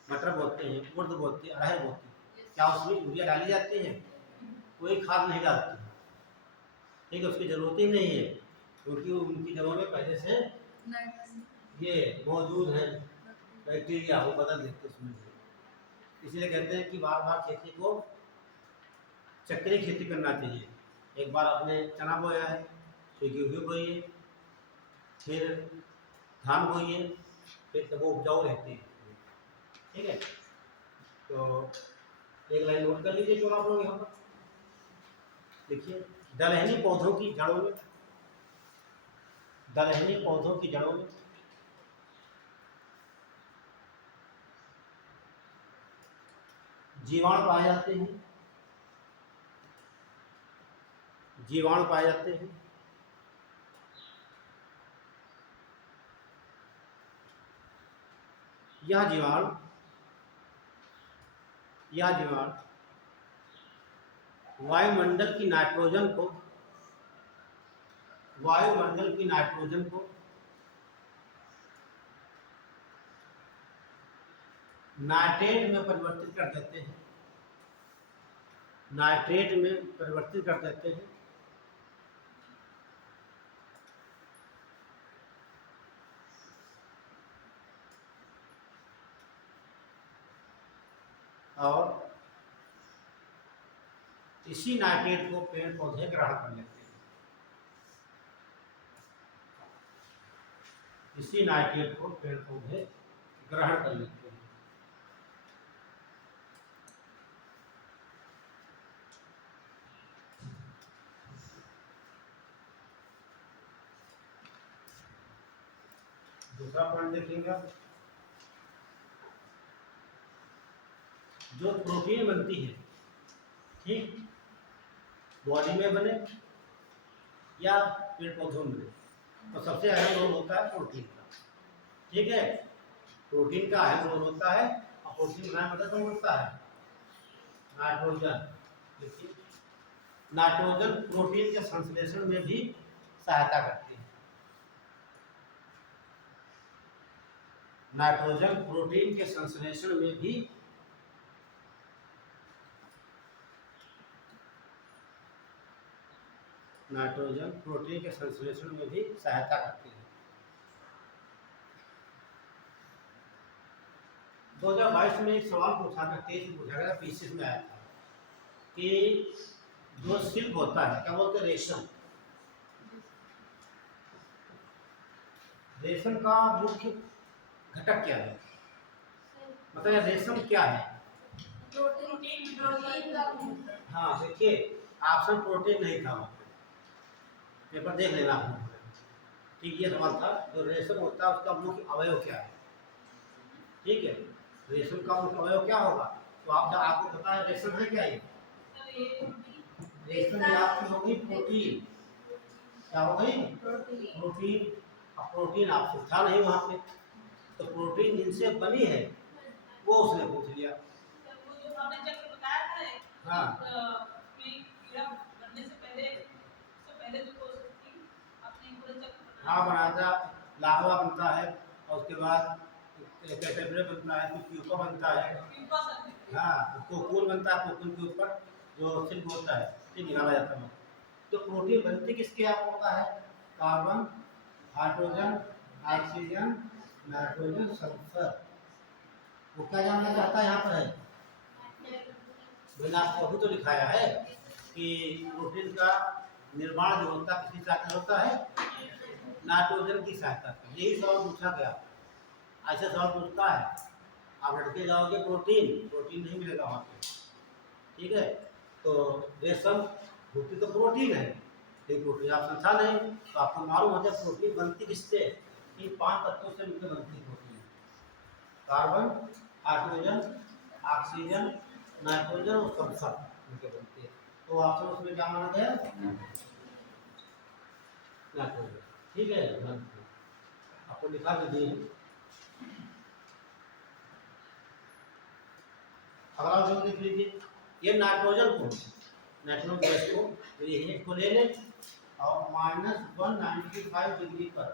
मटर बोते हैं, उर्द बोते हैं, अरहर बोते हैं, क्या उसमें यूरिया डाली जाती है? कोई खाद नहीं डालती है। ठीक है, उसकी ज़रूरत ही नहीं है, क्योंकि उनकी जगहों में पहले से ये मौजूद है बैक्टीरिया, वो बदल देते उसमें। इसलिए कहते हैं कि बार बार खेती को चक्रीय खेती करना चाहिए। एक बार आपने चना बोया है, फिर गेहूँ बोइए, फिर धान बोइए, फिर तब वो उपजाऊ रहते हैं। ठीक है, तो एक लाइन नोट कर लीजिए जो आप लोग यहाँ पर देखिए, दलहनी पौधों की जड़ों में, दलहनी पौधों की जड़ों में जीवाणु पाए जाते हैं, जीवाणु पाए जाते हैं। यह जीवाणु वायुमंडल की नाइट्रोजन को नाइट्रेट में परिवर्तित कर देते हैं, नाइट्रेट में परिवर्तित कर देते हैं। और इसी नाइट्रेट को पेड़ पौधे ग्रहण कर लेते हैं, इसी नाइट्रेट को पेड़ पौधे ग्रहण कर लेते हैं। दूसरा पॉइंट देखेंगे, जो प्रोटीन बनती है, ठीक, बॉडी में बने या पेड़ पौधों में बने, तो सबसे अहम रोल होता है प्रोटीन का। ठीक है, प्रोटीन का अहम रोल होता है, और प्रोटीन बनाने में मदद करता है नाइट्रोजन। देखिए, नाइट्रोजन प्रोटीन के संश्लेषण में भी सहायता करती है। नाइट्रोजन प्रोटीन के संश्लेषण में भी नाइट्रोजन प्रोटीन के संश्लेषण में भी सहायता करती है। 2022 में एक सवाल पूछा था, टेस्ट पूछा गया, पीसीएस में आया था कि जो सिल्क होता है, क्या बोलते हैं, रेशम, रेशम का मुख्य घटक क्या है, मतलब रेशम क्या है? प्रोटीन का हाँ, देखिए ऑप्शन प्रोटीन नहीं था, पेपर देख लेना आपने। ठीक, ये सवाल था, जो रेशम होता है उसका मुख्य अवयव क्या है। ठीक है, रेशम का मुख्य अवयव क्या होगा, तो आपको पता है रेशम है क्या, ये रेशम में आपकी होगी प्रोटीन, क्या हो गई, प्रोटीन। अब प्रोटीन आपसे था नहीं वहाँ पे, तो प्रोटीन जिनसे बनी है वो उसने पूछ लिया। वो जो आपने चक्र बताया था ना, हाँ, कि कीड़ा बनने से पहले जो प्रोसेस थी, आपने पूरा चक्र हाँ बनाया था, लार्वा बनता है, और उसके बाद कैटरपिलर बनता है, फिर प्यूपा बनता है, प्यूपा सर्विस। हाँ कोकून बनता है, कोकून के ऊपर जो सिल्क होता है, ठीक, निकाला जाता है। तो प्रोटीन बनती किसके आप होता है, carbon, hydrogen, oxygen, nitrogen, sulphur. वो क्या जानना चाहता है यहाँ पर है, मैंने आपको अभी तो लिखाया है कि प्रोटीन का निर्माण जो होता है किसकी सहायता होता है, नाइट्रोजन की सहायता से। यही सवाल पूछा गया, ऐसा सवाल पूछता है, आप लड़के जाओगे प्रोटीन नहीं मिलेगा वहाँ पे। ठीक है, तो रेशम होती तो प्रोटीन है, लेकिन प्रोटीन ऑप्शन था नहीं, तो आपको मालूम होता है प्रोटीन बनती किससे, इन 5 तत्वों से मिलकर बनती है protein, carbon, hydrogen, oxygen, nitrogen और सल्फर मिलकर बनती है। तो ऑप्शन उसमें क्या माना गया, नाइट्रोजन। ठीक है, आपको लिखा के दिए। अगला जो देख लीजिए, ये नाइट्रोजन गैस को ये हीट को ले लें और -195 डिग्री पर,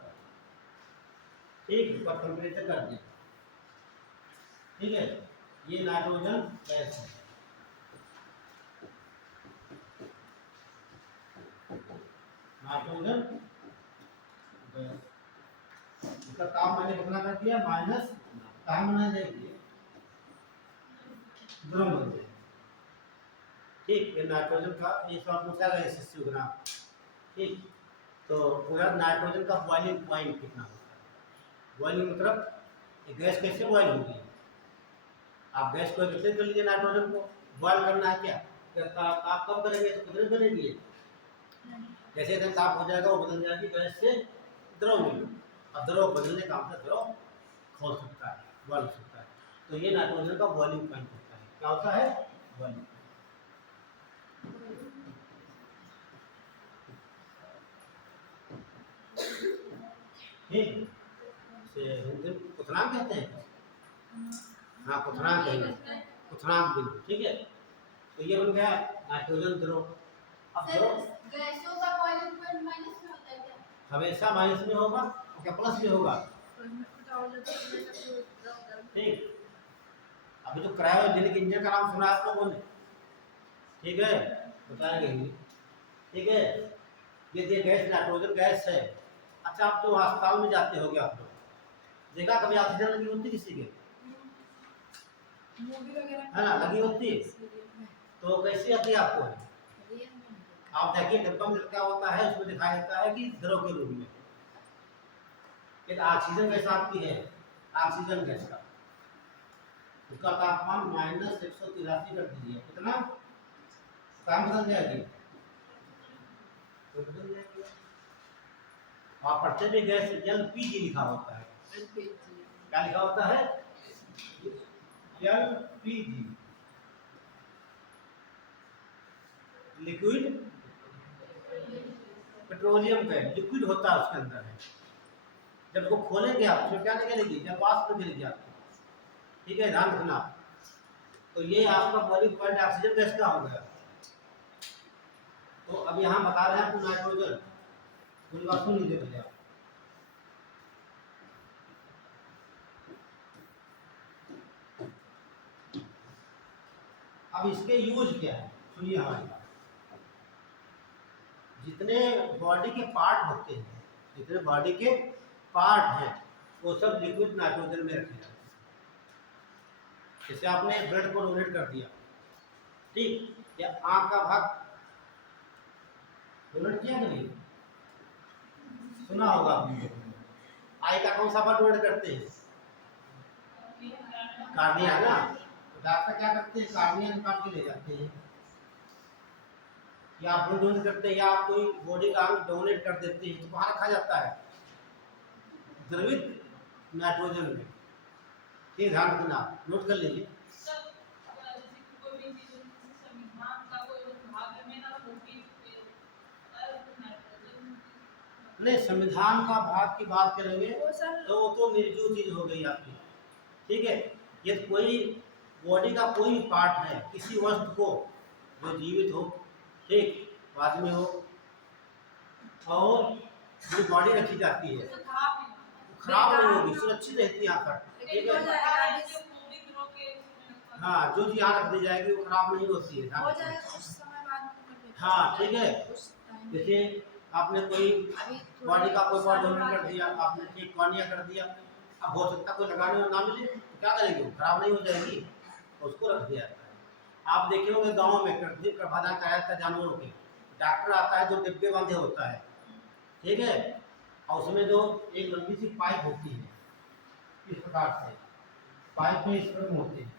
ठीक, पर टेम्परेचर कर दें। ठीक है, ये नाइट्रोजन गैस है। नाइट्रोजन गैस, इसका काम मैंने कितना कर दिया, माइनस, काम बना देंगे, गर्म बन जाए। ठीक, ये नाइट्रोजन का ये सवाल पूछा गया एसएससी। ठीक, तो पूरा नाइट्रोजन का बॉइलिंग पॉइंट कितना होता है? बॉइलिंग मतलब ये गैस कैसे बॉइल होगी? आप गैस को कैसे कर लीजिए, नाइट्रोजन को बॉइल करना है क्या आप कब करेंगे तो कितने बनेगी? जैसे जैसे ताप हो जाएगा वो बदल जाएगी गैस से द्रव में, अब द्रव बदलने का मतलब द्रव खोल सकता है, बॉइल हो सकता है। तो ये नाइट्रोजन का बॉइलिंग पॉइंट होता है। क्या होता है? बॉइलिंग। ठीक, से हिंदी में क्वथनांक कहते हैं। हाँ, क्वथनांक कहेंगे, क्वथनांक बिंदु। ठीक है, तो ये बन गया नाइट्रोजन द्रव। अब सर द्रव गैसों का बॉइलिंग पॉइंट माइनस में होता है क्या? हमेशा माइनस में होगा और क्या प्लस में होगा? ठीक, अभी तो क्रायोजेनिक इंजन का नाम सुना आप लोगों ने? ठीक है, बताएंगे ही। ठीक है, ये गैस नाइट्रोजन गैस है। अच्छा, आप तो अस्पताल में जाते होगे, आप लोग देखा कभी ऑक्सीजन लगी होती किसी के? है ना, लगी होती तो कैसी आती है आपको? आप देखिए डब्बा में क्या होता है, उसमें दिखाई देता है कि द्रव के रूप में। एक ऑक्सीजन गैस आपकी है, ऑक्सीजन गैस का उसका तापमान -183 कर दीजिए, कितना काम बदल जाएगी? तो बदल जाएगी। आप पढ़ते भी गैस एलपीजी लिखा होता है। क्या लिखा होता है? LPG, liquid petroleum gas, liquid होता है उसके अंदर है। जब उसको खोलेंगे आप उसमें क्या निकलेगी? जब वाष्प निकलेगी आपको। ठीक है, ध्यान रखना। तो ये आपका बॉइलिंग पॉइंट ऑक्सीजन गैस का हो गया। तो अब यहाँ बता रहे हैं आपको नाइट्रोजन, पूरी बात सुन लीजिए भैया। अब इसके यूज क्या है सुनिए हमारी बात। जितने बॉडी के पार्ट होते हैं, जितने बॉडी के पार्ट हैं, वो सब लिक्विड नाइट्रोजन में रखे जाते हैं। जैसे आपने ब्लड को डोनेट कर दिया, ठीक, या आंख का भाग डोनेट किया कि नहीं? सुना होगा आपने। आई का कौन सा भाग डोनेट करते हैं? कार्निया, है ना? तो डॉक्टर क्या करते हैं? कार्निया निकाल के ले जाते हैं, या आप ब्लड डोनेट करते हैं, या आप कोई बॉडी का अंग डोनेट कर देते हैं, तो वहाँ रखा जाता है द्रवित नाइट्रोजन में। ये ध्यान रखना, नोट कर लीजिए। नहीं, संविधान का भाग की बात करेंगे तो वो तो निर्जीव चीज हो गई आपकी। ठीक है, ये कोई बॉडी का कोई भी पार्ट है, किसी वस्तु को जो जीवित हो, ठीक, बाद में हो, और जो बॉडी रखी जाती है खराब नहीं होगी, सुरक्षित रहती है यहाँ पर। ठीक है, हाँ, जो चीज यहाँ रख दी जाएगी वो खराब नहीं होती है। हाँ, ठीक है, जैसे आपने कोई बॉडी का कोई पार्ट डोनेट कर दिया, आपने ठीक कॉर्निया कर दिया, अब हो सकता कोई लगाने में ना मिले तो क्या करेंगे? वो खराब नहीं हो जाएगी, तो उसको रख दिया जाता है। आप देखे होंगे गाँव में गर्भाधान कराया जाता है जानवरों के, डॉक्टर आता है जो डिब्बे बांधे होता है, ठीक है, और उसमें जो एक लंबी सी पाइप होती है, इस प्रकार से पाइप में स्पर्म होते हैं,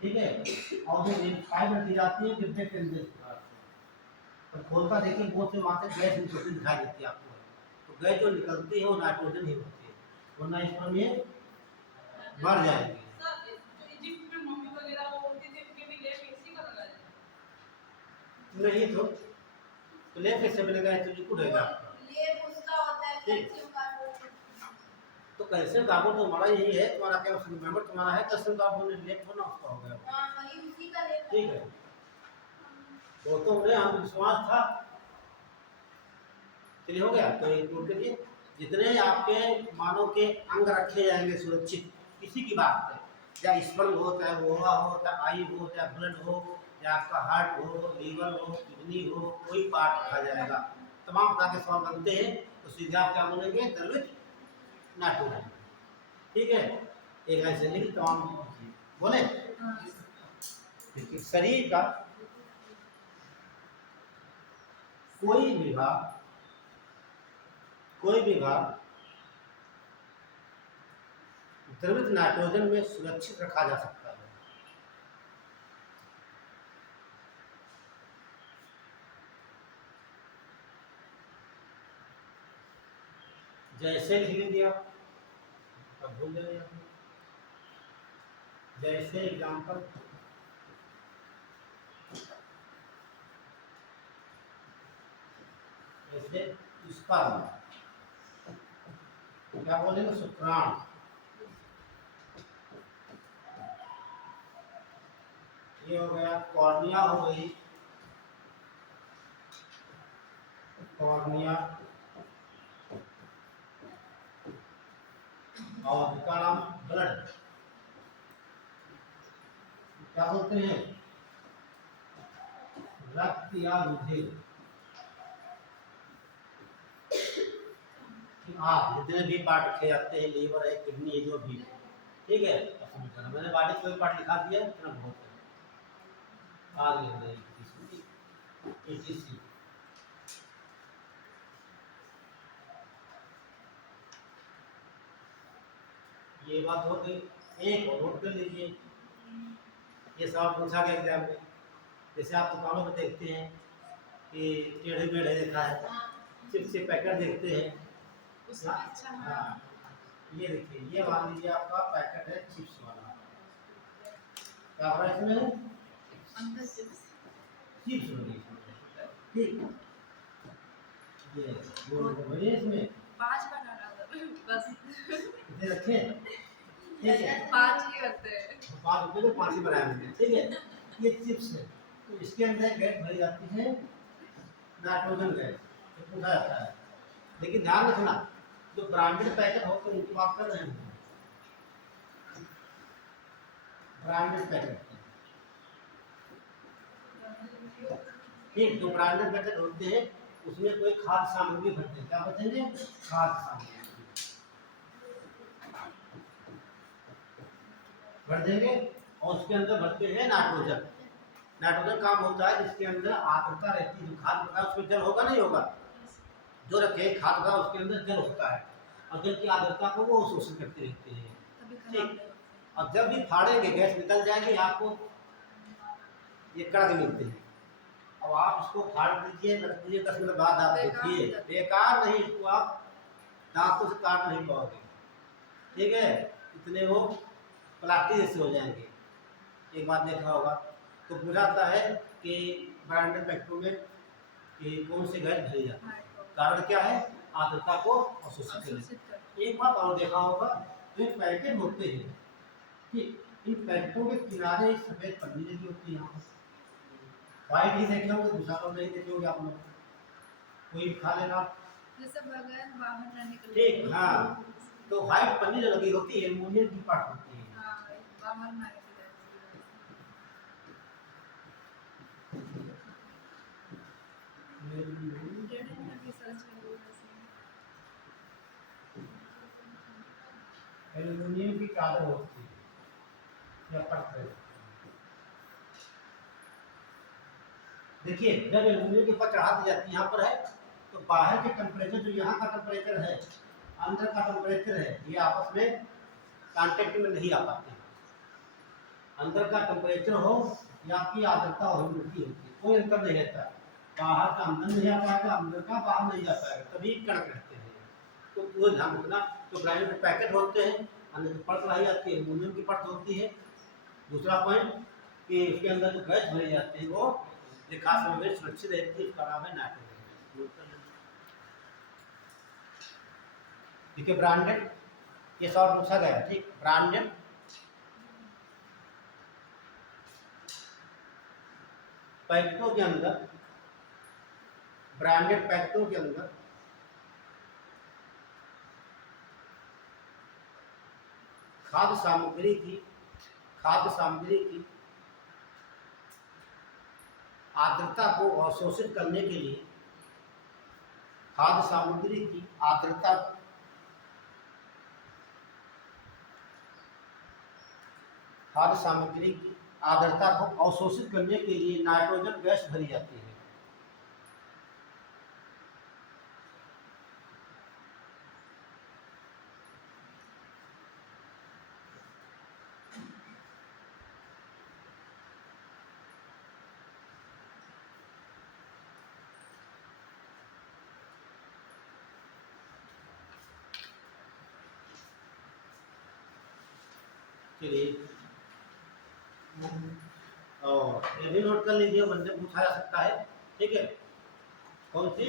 ठीक है, और जो एक पाइप रखी जाती है डिब्बे के अंदर, तो खोलकर देखिए बहुत से वहाँ से गैस निकलती दिखाई देती है आपको। तो गैस जो निकलती है वो नाइट्रोजन ही होती है, वरना स्पर्म ये मर जाएंगे। नहीं तो लेप कैसे बनेगा? तो लिक्विड होगा आपका। लेप उसका होता है कैल्शियम कार्बोनेट। तो कैल्शियम कार्बोनेट तो हमारा यही है, तुम्हारा क्या मेंबर तुम्हारा है कैल्शियम कार्बोनेट, लेप होना उसका हो गया। हाँ, वही उसी का लेप। ठीक है, तो उन्हें हम विश्वास था, चलिए हो गया। तो एक नोट करिए, जितने आपके मानव के अंग रखे जाएंगे सुरक्षित, किसी की बात है, चाहे स्पर्म हो, चाहे वोहा हो, चाहे आई हो, चाहे ब्लड हो, चाहे आपका हार्ट हो, लीवर हो, किडनी हो, कोई पार्ट रखा जाएगा, तमाम तरह के सवाल बनते हैं, तो सीधे आप क्या बोलेंगे? द्रवित नाइट्रोजन। ठीक है, एक ऐसे लिख तमाम बोले। देखिए शरीर का कोई भी भाग द्रवित नाइट्रोजन में सुरक्षित रखा जा सकता है। जैसे लिख लीजिए आप, अब भूल जाइए आप। जैसे एग्जाम्पल, जैसे स्पर्म, क्या बोलेंगे, शुक्राणु। ये हो गया, कॉर्निया हो गई, कॉर्निया, और इसका नाम ब्लड, क्या बोलते हैं, रक्त या रुधिर। आप जितने भी पार्ट रखे जाते हैं, लीवर है, किडनी है, जो भी, ठीक है, मैंने बॉडी कोई पार्ट लिखा दिया, इतना बहुत है। आगे ये बात हो गई। एक और नोट कर लीजिए, ये सब पूछा गया एग्जाम में। जैसे आप दुकानों में देखते हैं कि टेढ़े मेढ़े लिखा है, चिप्स के पैकेट देखते हैं। हाँ, ये देखिए, ये मान लीजिए आपका पैकेट है चिप्स वाला, क्या हो रहा है इसमें, चिप्स बनी, ठीक, ये बनी इसमें 5 बनाना बस, कितने रखे, ठीक है, 5 ही होते हैं। 5 रुपये तो 5 ही बनाए होंगे, ठीक है। ये चिप्स है, तो इसके अंदर गैस भरी जाती है, नाइट्रोजन गैस, तो पूछा जाता है। लेकिन ध्यान रखना, जो ब्रांडेड पैकेट होते हैं उनकी बात कर रहे हैं, ब्रांडेड पैकेट, ठीक, जो ब्रांडेड पैकेट होते हैं उसमें कोई खाद्य सामग्री भरते हैं, क्या बताएंगे, खाद्य सामग्री भर देंगे, और उसके अंदर भरते हैं नाइट्रोजन। नाइट्रोजन काम होता है जिसके अंदर आर्द्रता रहती है, जो खाद्य पदार्थ उसमें जल होगा नहीं होगा, जो रखे खाद्य पदार्थ उसके अंदर जल होता है, और जल की आर्द्रता को वो शोषित करते रहते हैं, ठीक। और जब भी फाड़ेंगे गैस निकल जाएगी, आपको ये कड़क मिलते हैं। अब आप इसको फाड़ दीजिए, रख दीजिए, 10 मिनट बाद आप देखिए, बेकार नहीं, इसको आप दांतों से काट नहीं पाओगे, ठीक है, इतने वो प्लास्टिक जैसे हो जाएंगे। एक बात देखा होगा, तो बुझाता है कि ब्रांडेड पैकेटों में कि कौन से गैस भरी जाती है, कारण क्या है, आर्द्रता को अवशोषित करने। एक बात और देखा होगा, जो पैकेट होते हैं, ठीक, इन पैकेटों के किनारे सफेद पन्नी लगी होती है, यहाँ व्हाइट ही देखे होंगे, दूसरा तो नहीं देखे होंगे आप लोग, कोई खा लेगा, जैसे बगैर बाहर ना निकले, ठीक, हाँ, तो व्हाइट पन्नी जो लगी होती है एल्युमिनियम की पार्ट होती है, हाँ, बाहर ना निकले। एल्युमिनियम की चादर होती है या परत है। देखिए, जब एल्युमिनियम के ऊपर चढ़ा दी जाती है, यहाँ पर है, तो बाहर के टेम्परेचर, जो यहाँ का टेम्परेचर है, अंदर का टेम्परेचर है, ये आपस में कांटेक्ट में नहीं आ पाते। अंदर का टेम्परेचर हो या आपकी आर्द्रता हो, ह्यूमिडिटी होती है, कोई अंतर नहीं रहता। बाहर का अंदर नहीं आ पाएगा, अंदर का बाहर नहीं जा पाएगा, तभी कड़क रहते हैं। तो वो ध्यान रखना, जो ब्रांडेड पैकेट होते हैं, अंदर जो परत रही जाती है एल्युमिनियम की परत होती है। दूसरा पॉइंट कि उसके अंदर जो गैस भरी जाती है वो खास में सुरक्षित रहती है, उसका नाम है नाइट्रोजन। देखिए ब्रांडेड, ये सब पूछा गया, ठीक, ब्रांडेड पैकेटों के अंदर, ब्रांडेड पैकेटों के अंदर खाद्य सामग्री की आर्द्रता को अवशोषित करने के लिए, खाद्य सामग्री की आर्द्रता आर्द्रता को अवशोषित करने के लिए नाइट्रोजन गैस भरी जाती है। चलिए, और ये भी नोट कर लीजिए, बंदे पूछा जा सकता है। ठीक है, कौन सी?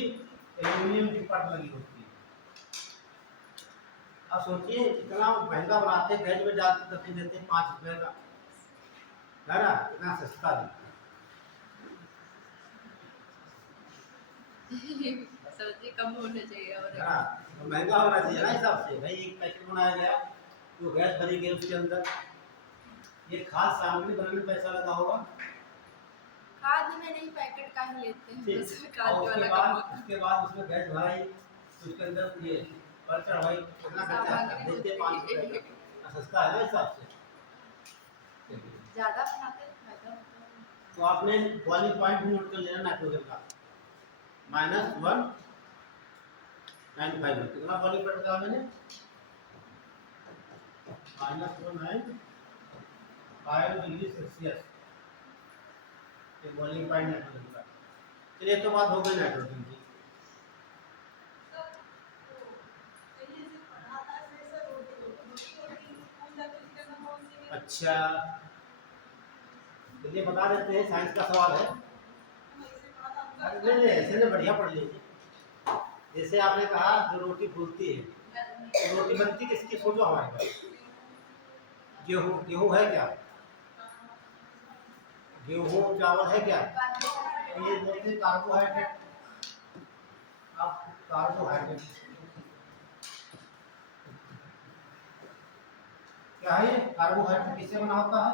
एल्यूमिनियम की परत लगी होती है। अब सोचिए कितना महंगा बनाते हैं, गैस में डालते तब देते हैं 5 रुपए का, है ना? इतना सस्ता भी। सब्जी कम होने चाहिए और है ना? तो महंगा होना चाहिए ना हिसाब से। भाई एक पैकेट बनाया गया, जो गैस भरी गई उसके अंदर, ये खाद सामग्री बनाने में पैसा लगा होगा। खाद में नहीं, पैकेट का ही लेते हैं, ठीक। उसमें खाद और वाला कम होता है। उसके बाद उसमें गैस भराई, तो उसके अंदर ये पर चढ़ाई, कितना खर्चा आता है? देते 5 रुपए का, सस्ता है ना हिसाब से। ज्यादा बनाते हैं फायदा होता है। तो आपने बॉइलिंग पॉइंट भी नोट कर लेना नाइट्रोजन का, -195। कितना बॉइलिंग पॉइंट बताया मैंने? -195 डिग्री सेल्सियस, ये बॉइलिंग पॉइंट नाइट्रोजन का। चलिए, तो बात हो गई नाइट्रोजन की। अच्छा, चलिए बता देते हैं, साइंस का सवाल है। नहीं नहीं, ऐसे नहीं, बढ़िया पढ़ लीजिए। जैसे आपने कहा जो रोटी फूलती है, तो रोटी बनती किसकी? सोचो हमारे पास गेहूँ, गेहूँ है क्या? गेहूँ चावल है क्या? ये बोलते हैं कार्बोहाइड्रेट। आप कार्बोहाइड्रेट क्या है? कार्बोहाइड्रेट किससे बना होता है?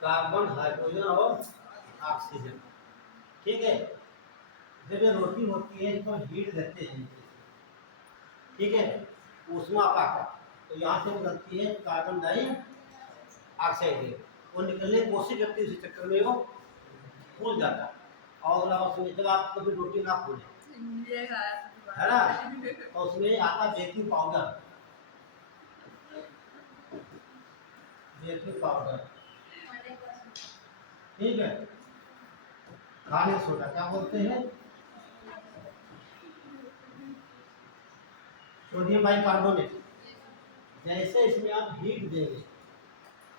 कार्बन, हाइड्रोजन और ऑक्सीजन। ठीक है, जब ये रोटी होती है इसको हीट देते हैं, ठीक है, ऊष्मा पाकर, तो यहाँ से निकलती है कार्बन डाइऑक्साइड, वो निकलने की कोशिश करती है, उसी चक्कर में वो फूल जाता है। और अगर आप उसमें, जब आप कभी रोटी ना फूले, है ना, तो उसमें आता बेकिंग पाउडर, बेकिंग पाउडर, ठीक है, खाने सोडा, क्या बोलते हैं? Sodium bicarbonate. जैसे इसमें आप हीट देंगे,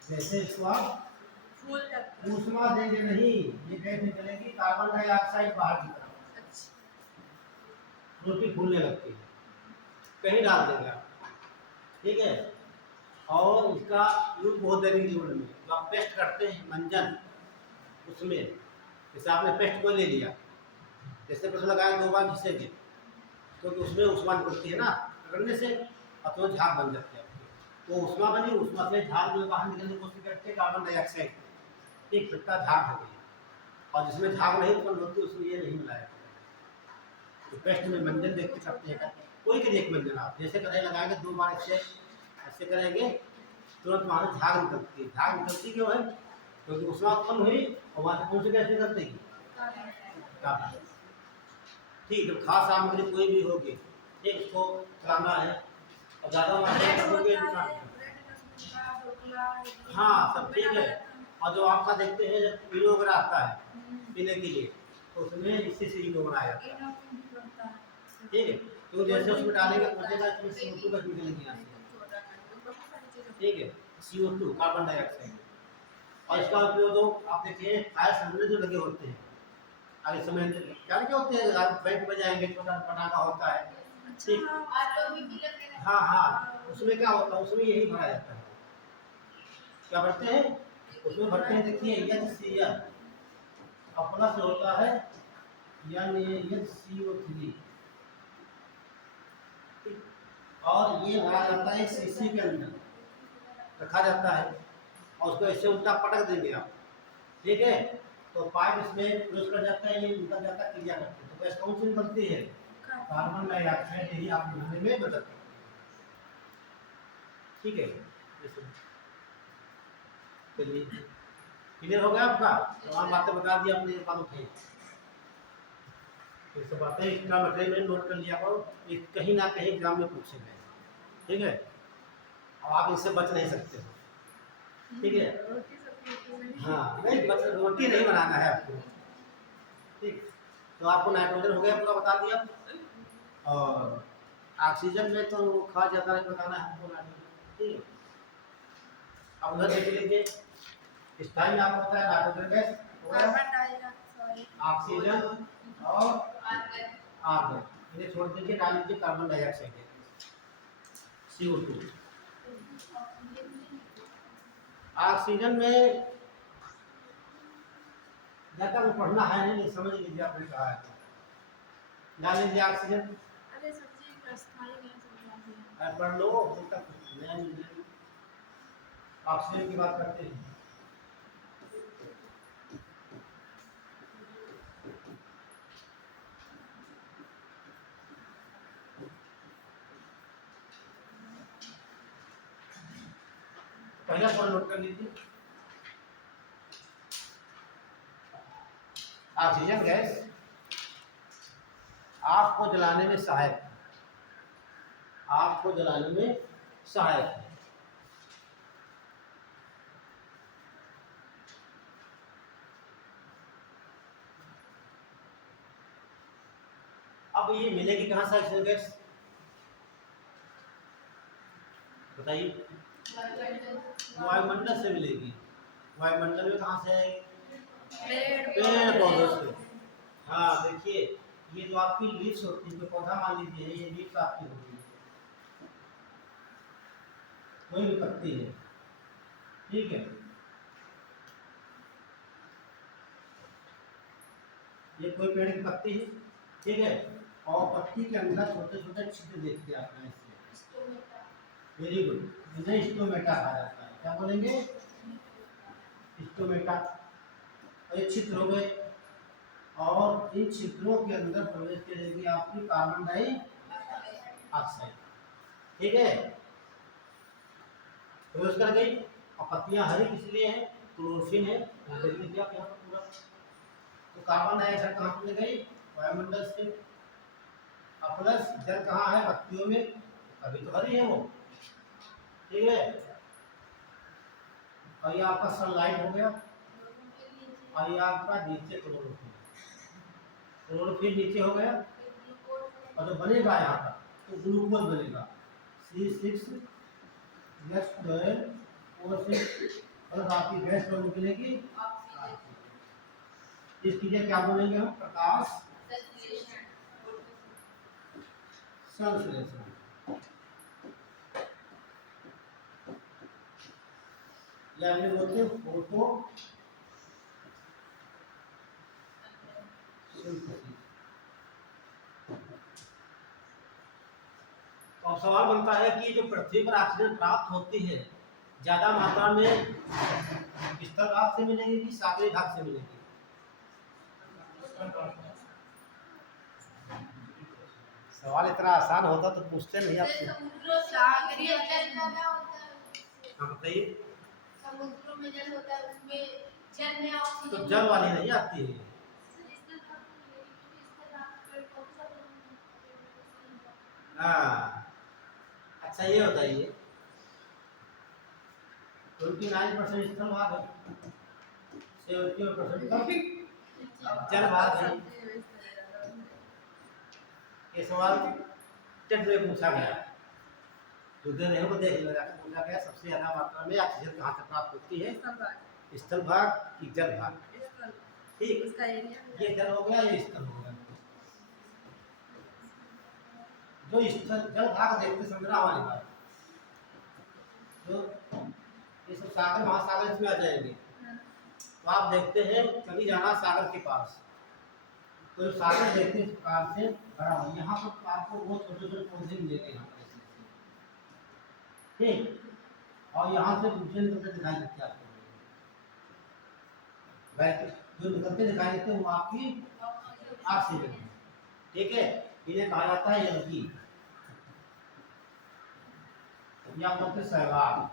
जैसे इसको आप फूल जाता है। ऊष्मा देंगे नहीं, ये गैस निकलेगी कार्बन डाइऑक्साइड बाहर की तरफ, अच्छा। रोटी फूलने लगती है। कहीं डाल देंगे आप, ठीक है। और इसका यूज बहुत दैनिक जीवन में, जो आप पेस्ट करते हैं मंजन, उसमें जैसे आपने पेस्ट को ले लिया, जैसे पेस्ट लगाया 2 बार घिसेंगे, क्योंकि उसमें ऊष्मा निकलती है ना रगड़ने से, और तो झाग बन जाती है। तो ऊष्मा बनी, ऊष्मा से झाग जो बाहर निकलने की कोशिश करते हैं कार्बन डाइऑक्साइड, एक फिटका झाग हो गई। और जिसमें झाग नहीं उत्पन्न होती उसमें ये नहीं मिलाया। तो पेस्ट में मंजन देखते करते हैं, कोई के एक मंजन आप जैसे कढ़ाई लगाएंगे 2 बार ऐसे करेंगे, तुरंत वहाँ से झाग निकलती है। झाग निकलती क्यों है? क्योंकि ऊष्मा उत्पन्न हुई और वहाँ से कौन सी गैस निकलती है? कार्बन। ठीक है, खास सामग्री कोई भी होगी, ठीक, उसको चलाना है, और ज़्यादा मात्रा में होगी, हाँ सब ठीक है। और जो आपका देखते हैं जब पीलो वगैरह आता है पीने के लिए, तो उसमें इससे सीलो बनाया जाता है, ठीक है। तो जैसे उसमें डालेंगे पहुँचेगा, इसमें CO2 बच निकलेगी यहाँ से, ठीक है, CO2 कार्बन डाइऑक्साइड। और इसका उपयोग जो आप देखिए फायर सिलेंडर जो लगे होते हैं, आगे समय क्या लगे होते हैं, आप बैंक बजाएंगे, छोटा पटाखा होता है, ठीक, हाँ हाँ, उसमें क्या होता है? उसमें यही भरा जाता है। क्या भरते हैं? उसमें भरते हैं, देखिए HCl, और प्लस होता है NaHCO3, और ये भरा जाता है शीशी के अंदर रखा जाता है, और उसको ऐसे उल्टा पटक देंगे आप, ठीक है, तो पाइप इसमें क्लोज कर जाता है, ये निकल जाता है, क्रिया करते हैं। तो गैस कौन सी निकलती है? कार्बन डाइऑक्साइड, यही आप बनाने में मदद करती है, ठीक है। चलिए क्लियर हो गया आपका? तमाम बातें बता दी आपने, बात उठाई। ये सब बातें एक्स्ट्रा मटेरियल में नोट कर लिया करो, ये कहीं ना कहीं एग्जाम में पूछे गए, ठीक है? अब आप इससे बच नहीं सकते हो, ठीक है? हाँ नहीं, बस रोटी नहीं बनाना है आपको, ठीक? तो आपको नाइट्रोजन हो गया पूरा बता दिया, और ऑक्सीजन में तो खास ज़्यादा नहीं बताना है हमको नाइट्रोजन, ठीक है? अब उधर देख लीजिए, इस टाइम में आपको पता है नाइट्रोजन गैस हो गया, कार्बन डाइऑक्साइड, ऑक्सीजन और आर्गन, इन्हें छोड़ दीजिए, डाल लीजिए कार्बन डाइऑक्साइड CO2। ऑक्सीजन में ज़्यादा को पढ़ना है नहीं, समझ लीजिए आपने कहा है, डाल लीजिए ऑक्सीजन। अरे सब्जी स्थायी गैस समझा दिया। पढ़ लो तक ऑक्सीजन की बात करते हैं। पहला पॉइंट नोट कर लीजिए, ऑक्सीजन गैस आग को जलाने में सहायक है, आग को जलाने में सहायक है। अब ये मिलेगी कहाँ से ऑक्सीजन गैस, बताइए? वायुमंडल से मिलेगी। वायुमंडल में कहाँ से आएगी? पेड़ पौधों से। हाँ देखिए, ये जो आपकी लीव्स होती है, पौधा मान लीजिए, ये लीव्स आपकी होती है, कोई भी पत्ती है, ठीक है? ये कोई पेड़ की पत्ती है, ठीक है? और पत्ती के अंदर छोटे छोटे छिद्र देखते आप हैं इससे, वेरी गुड, इन्हें स्टोमेटा कहा जाता है। क्या बोलेंगे? स्टोमेटा। और ये छिद्र हो गए, और इन छिद्रों के अंदर प्रवेश करेगी आपकी कार्बन डाइऑक्साइड, ठीक है? प्रवेश कर गई, और पत्तियां हरी किस लिए हैं? क्लोरोफिल है, यहाँ देख लीजिए आप, यहाँ पर पूरा। तो कार्बन डाइऑक्साइड कहाँ चले गई? वायुमंडल से। और प्लस जल कहाँ है? पत्तियों में, अभी तो हरी है वो, ठीक है? और ये आपका सनलाइट हो गया, और ये आपका नीचे क्लोरोफिल, क्लोरोफिल नीचे हो गया, और जो बनेगा यहाँ पर तो ग्लूकोज बनेगा, C6H12O6, और आपकी गैस पर निकलेगी इसकी क्या बोलेंगे हम? प्रकाश संश्लेषण। या हम बोलते हैं फोटो सिंथेसिस। तो अब सवाल बनता है कि जो पृथ्वी पर ऑक्सीजन प्राप्त होती है, ज्यादा मात्रा में स्थल भाग से मिलेगी कि सागरीय भाग से मिलेगी? सवाल इतना आसान होता तो पूछते नहीं आपसे। सागरीय जल ज्यादा होता है। हाँ बताइए। समुद्रों में जल होता है, उसमें जल में ऑक्सीजन तो जल वाली नहीं आती है। हाँ अच्छा, ये बताइए 29% स्थल भाग है, 70% जल भाग है। ये सवाल टेट में पूछा गया, जो दे रहे हो देख लो, जाकर पूछा गया सबसे ज्यादा मात्रा में ऑक्सीजन कहाँ से प्राप्त होती है? स्थल भाग की जल भाग? ठीक, ये जल हो गया, ये स्थल हो गया। जो स्थल जल भाग देखते समझना वाली बात, जो ये सब सागर महासागर इसमें आ जाएंगे, तो आप देखते हैं कभी जाना सागर के पास, तो सागर देखते इस प्रकार से भरा हुआ, यहाँ पर आपको बहुत छोटे छोटे पौधे मिलेंगे यहाँ पर, ठीक? और यहाँ से दूसरे निकलते दिखाई देते आपको, जो निकलते दिखाई देते हैं वो आपकी ऑक्सीजन है, ठीक है? इन्हें कहा जाता है एलगी या कहते सहवाग।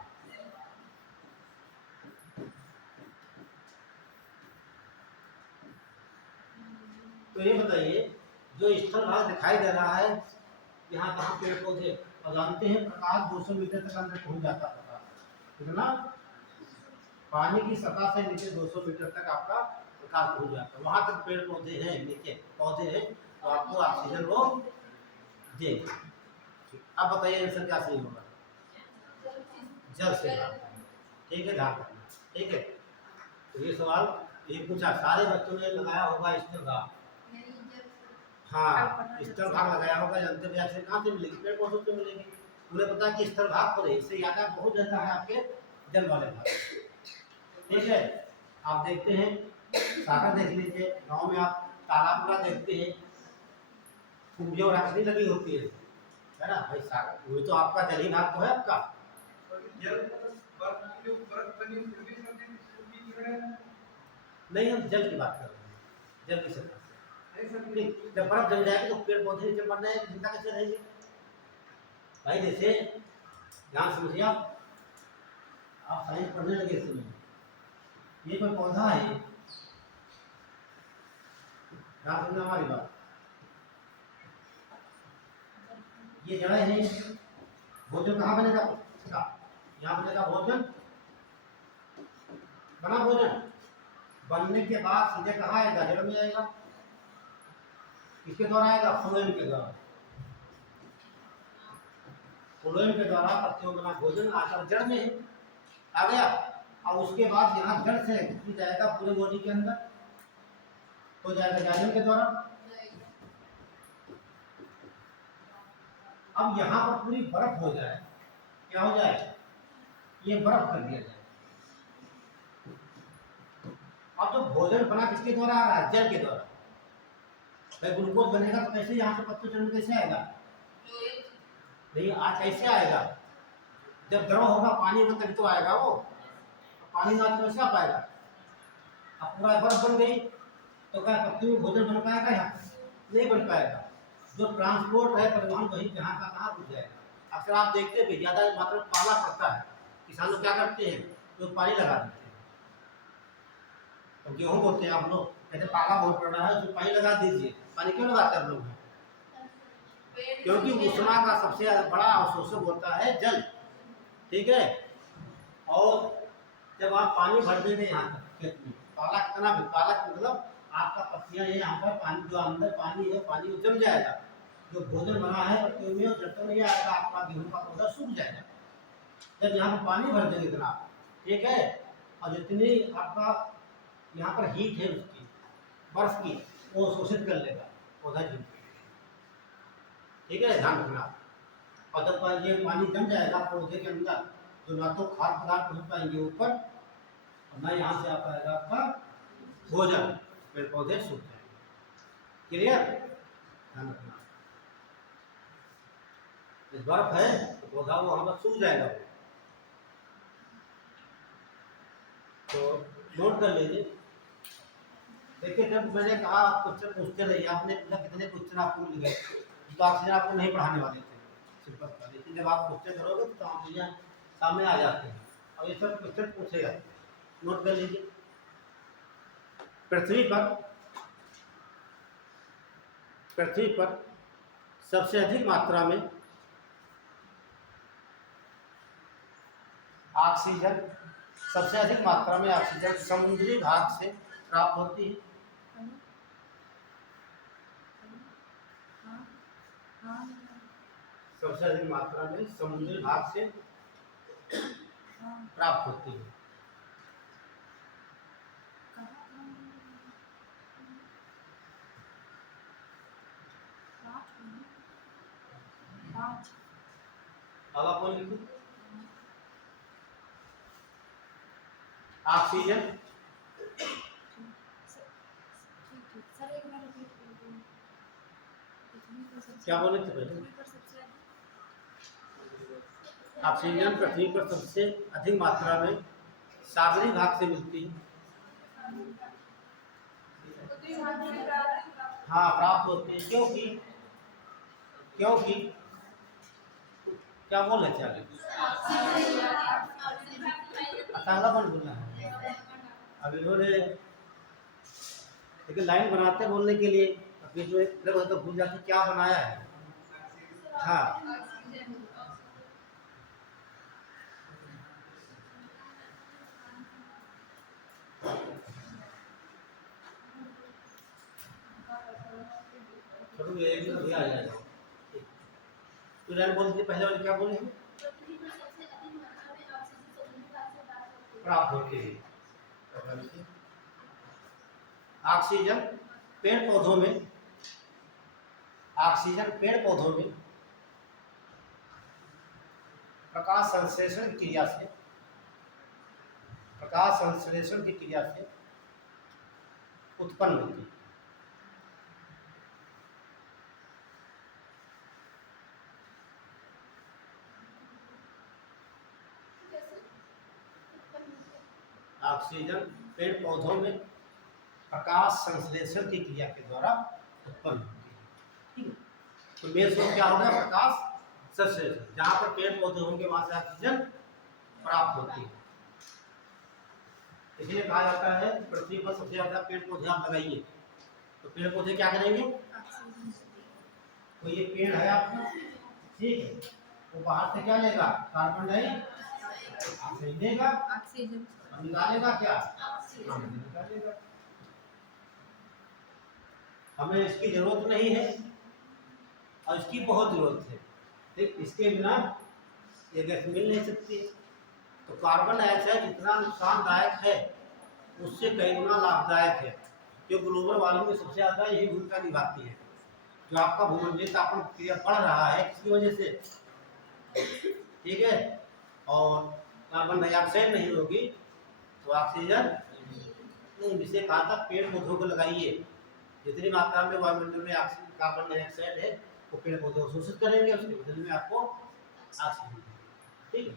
तो ये बताइए, जो स्थल भाग दिखाई दे रहा है, यहाँ कहाँ पेड़ पौधे, और जानते हैं प्रकाश 200 मीटर तक अंदर पहुँच जाता है। प्रकाश कितना, पानी की सतह से नीचे 200 मीटर तक आपका प्रकाश पहुँच जाता है। वहाँ तक पेड़ पौधे हैं, नीचे पौधे हैं, तो आपको ऑक्सीजन वो देगा। अब बताइए आंसर क्या सही होगा? जल से प्राप्त, ठीक है, ध्यान रखना, ठीक है। तो ये सवाल ये पूछा, सारे बच्चों ने लगाया होगा स्थल भाग, हाँ स्थल भाग लगाया होगा, जानते हैं से कहाँ से मिलेगी, पेड़ पौधों से मिलेगी। उन्हें पता है कि स्थल भाग पर है, इससे याद है बहुत ज्यादा है आपके जल वाले भाग, ठीक है। आप देखते हैं सागर देख लीजिए, गाँव में आप तालाब पूरा देखते हैं, कुंभी और रखनी लगी होती है ना भाई, सागर वही तो आपका जल ही भाग तो है आपका। जल बर्फ की जो बर्फ बनी फिर भी सर्दी में सूखी क्यों है? नहीं, हम जल की बात कर रहे हैं, जल की सतह से। नहीं सर, नहीं, जब बर्फ जम जाएगी तो पेड़ पौधे नीचे मरना है, जिंदा कैसे रहेंगे भाई? जैसे ध्यान समझिए, आप साइंस पढ़ने लगे इस समय, ये कोई पौधा है, ध्यान समझना हमारी बात, ये जड़ें हैं, भोजन कहाँ बनेगा? यहाँ बनेगा भोजन, बना भोजन, बनने के बाद सीधे कहाँ आएगा? जड़ में आएगा। किसके द्वारा आएगा? फ्लोएम के द्वारा, फ्लोएम के द्वारा पत्तियों बना भोजन आकर जड़ में आ गया, और उसके बाद यहाँ जड़ से जाएगा पूरे बॉडी के अंदर, तो जाएगा जालिम के द्वारा। अब यहाँ पर पूरी बर्फ हो जाए, क्या हो जाए? ये बर्फ कर दिया जाए। अब जो भोजन बना किसके द्वारा आ रहा है? जल के द्वारा। भाई ग्लूकोज बनेगा तो कैसे यहाँ से पत्ते चढ़ कैसे आएगा? नहीं, आज कैसे आएगा? जब द्रव होगा, पानी होगा तभी तो आएगा वो, पानी ना तो कैसे आ पाएगा? अब पूरा बर्फ बन गई तो क्या पत्ती में भोजन बन पाएगा? यहाँ नहीं बन पाएगा। जो ट्रांसपोर्ट है, परिवहन, वही जहाँ का कहाँ रुक जाएगा। अक्सर आप देखते हैं ज़्यादा मात्रा में पाला पड़ता है, किसान लोग क्या करते हैं, तो पानी लगा देते हैं, तो गेहूँ बोते हैं आप लोग, कहते पाला बहुत पड़ रहा है तो पानी लगा दीजिए। पानी क्यों लगाते हैं लोग? क्योंकि ऊष्मा का सबसे बड़ा अवशोषक होता है जल, ठीक है। और जब आप पानी भर देंगे यहाँ तक खेत में, पाला कितना भी, पाला मतलब आपका पत्तियां यहाँ पर पानी, जो अंदर पानी है पानी में जम जाएगा, जो भोजन बना है पत्तियों में जब तक नहीं आएगा, आपका गेहूं का पौधा सूख जाएगा। जब यहाँ पर पानी भर देंगे इतना, ठीक है, और जितनी आपका यहाँ पर हीट है उसकी, बर्फ की, वो शोषित कर लेगा पौधा जम, ठीक है, ध्यान रखना। और जब ये पानी जम जाएगा पौधे के अंदर, तो ना तो खाद्य पदार्थ पहुँच पाएंगे ऊपर, और ना यहाँ से आ पाएगा आपका भोजन, पेड़ पौधे सूख जाएंगे। क्लियर? ध्यान रखना, बर्फ है तो पौधा वो वहां पर सूख जाएगा, तो नोट कर लीजिए। देखिए, जब मैंने कहा आप क्वेश्चन पूछते रहिए, आपने पूछा कितने क्वेश्चन आपको मिल गए, तो आपसे आपको नहीं पढ़ाने वाले थे सिंपल का, लेकिन जब आप क्वेश्चन करोगे तो आप सामने आ जाते हैं, और ये सब क्वेश्चन पूछेगा, नोट कर लीजिए। पृथ्वी पर सबसे अधिक मात्रा में ऑक्सीजन, सबसे अधिक मात्रा में ऑक्सीजन समुद्री भाग से प्राप्त होती है। सबसे अधिक मात्रा में समुद्री भाग से प्राप्त होती है। अब आप लिखो ऑक्सीजन, क्या बोले थे पहले? ऑक्सीजन पृथ्वी पर सबसे अधिक मात्रा में सागरी भाग से मिलती है। हाँ, प्राप्त होती है, क्योंकि क्या बोले थे आगे? अगला बोलना है। अब इन्होंने लेकिन लाइन बनाते हैं बोलने के लिए, बीच में फिर तो भूल जाते क्या बनाया है। हाँ ऑक्सीजन। छोटू ये भी अभी आ जाएगा। तो लाइन बोल दीजिए, पहले वाले क्या बोले हैं? पृथ्वी पर सबसे अधिक मात्रा में ऑक्सीजन समुद्री घास से प्राप्त होती है। प्राप्त होती है। ऑक्सीजन पेड़ पौधों में, ऑक्सीजन पेड़ पौधों में प्रकाश संश्लेषण की क्रिया से, प्रकाश संश्लेषण की क्रिया से उत्पन्न होती है। कैसे उत्पन्न होती है? ऑक्सीजन पेड़ पौधों में प्रकाश संश्लेषण की क्रिया के द्वारा उत्पन्न होती है। ठीक है, तो मेन स्रोत क्या होगा? प्रकाश संश्लेषण। जहाँ पर पेड़ पौधे होंगे वहां से ऑक्सीजन प्राप्त होती है। इसलिए कहा जाता है पृथ्वी पर सबसे ज्यादा पेड़ पौधे आप लगाइए, तो पेड़ पौधे क्या करेंगे? तो ये पेड़ है आपका, ठीक है, वो बाहर से क्या लेगा? कार्बन डाइऑक्साइड लेगा ऑक्सीजन। और निकालेगा क्या? ऑक्सीजन निकालेगा। हमें इसकी जरूरत नहीं है और इसकी बहुत जरूरत है, ठीक, इसके बिना ये गैस मिल नहीं सकती। तो कार्बन डाइऑक्साइड जितना नुकसानदायक है उससे कई गुना लाभदायक है, जो ग्लोबल वार्मिंग में सबसे ज़्यादा यही भूमिका निभाती है। जो आपका भूमंडलीय तापमान क्रिया बढ़ रहा है किसकी वजह से? ठीक है, और कार्बन डाइऑक्साइड नहीं होगी तो ऑक्सीजन नहीं। जिसे कहा था पेड़ पौधों को लगाइए, जितनी मात्रा में वायुमंडल में कार्बन डाइऑक्साइड है वो पेड़ पौधे अवशोषित करेंगे, उसके बदले में आपको ऑक्सीजन। ठीक है,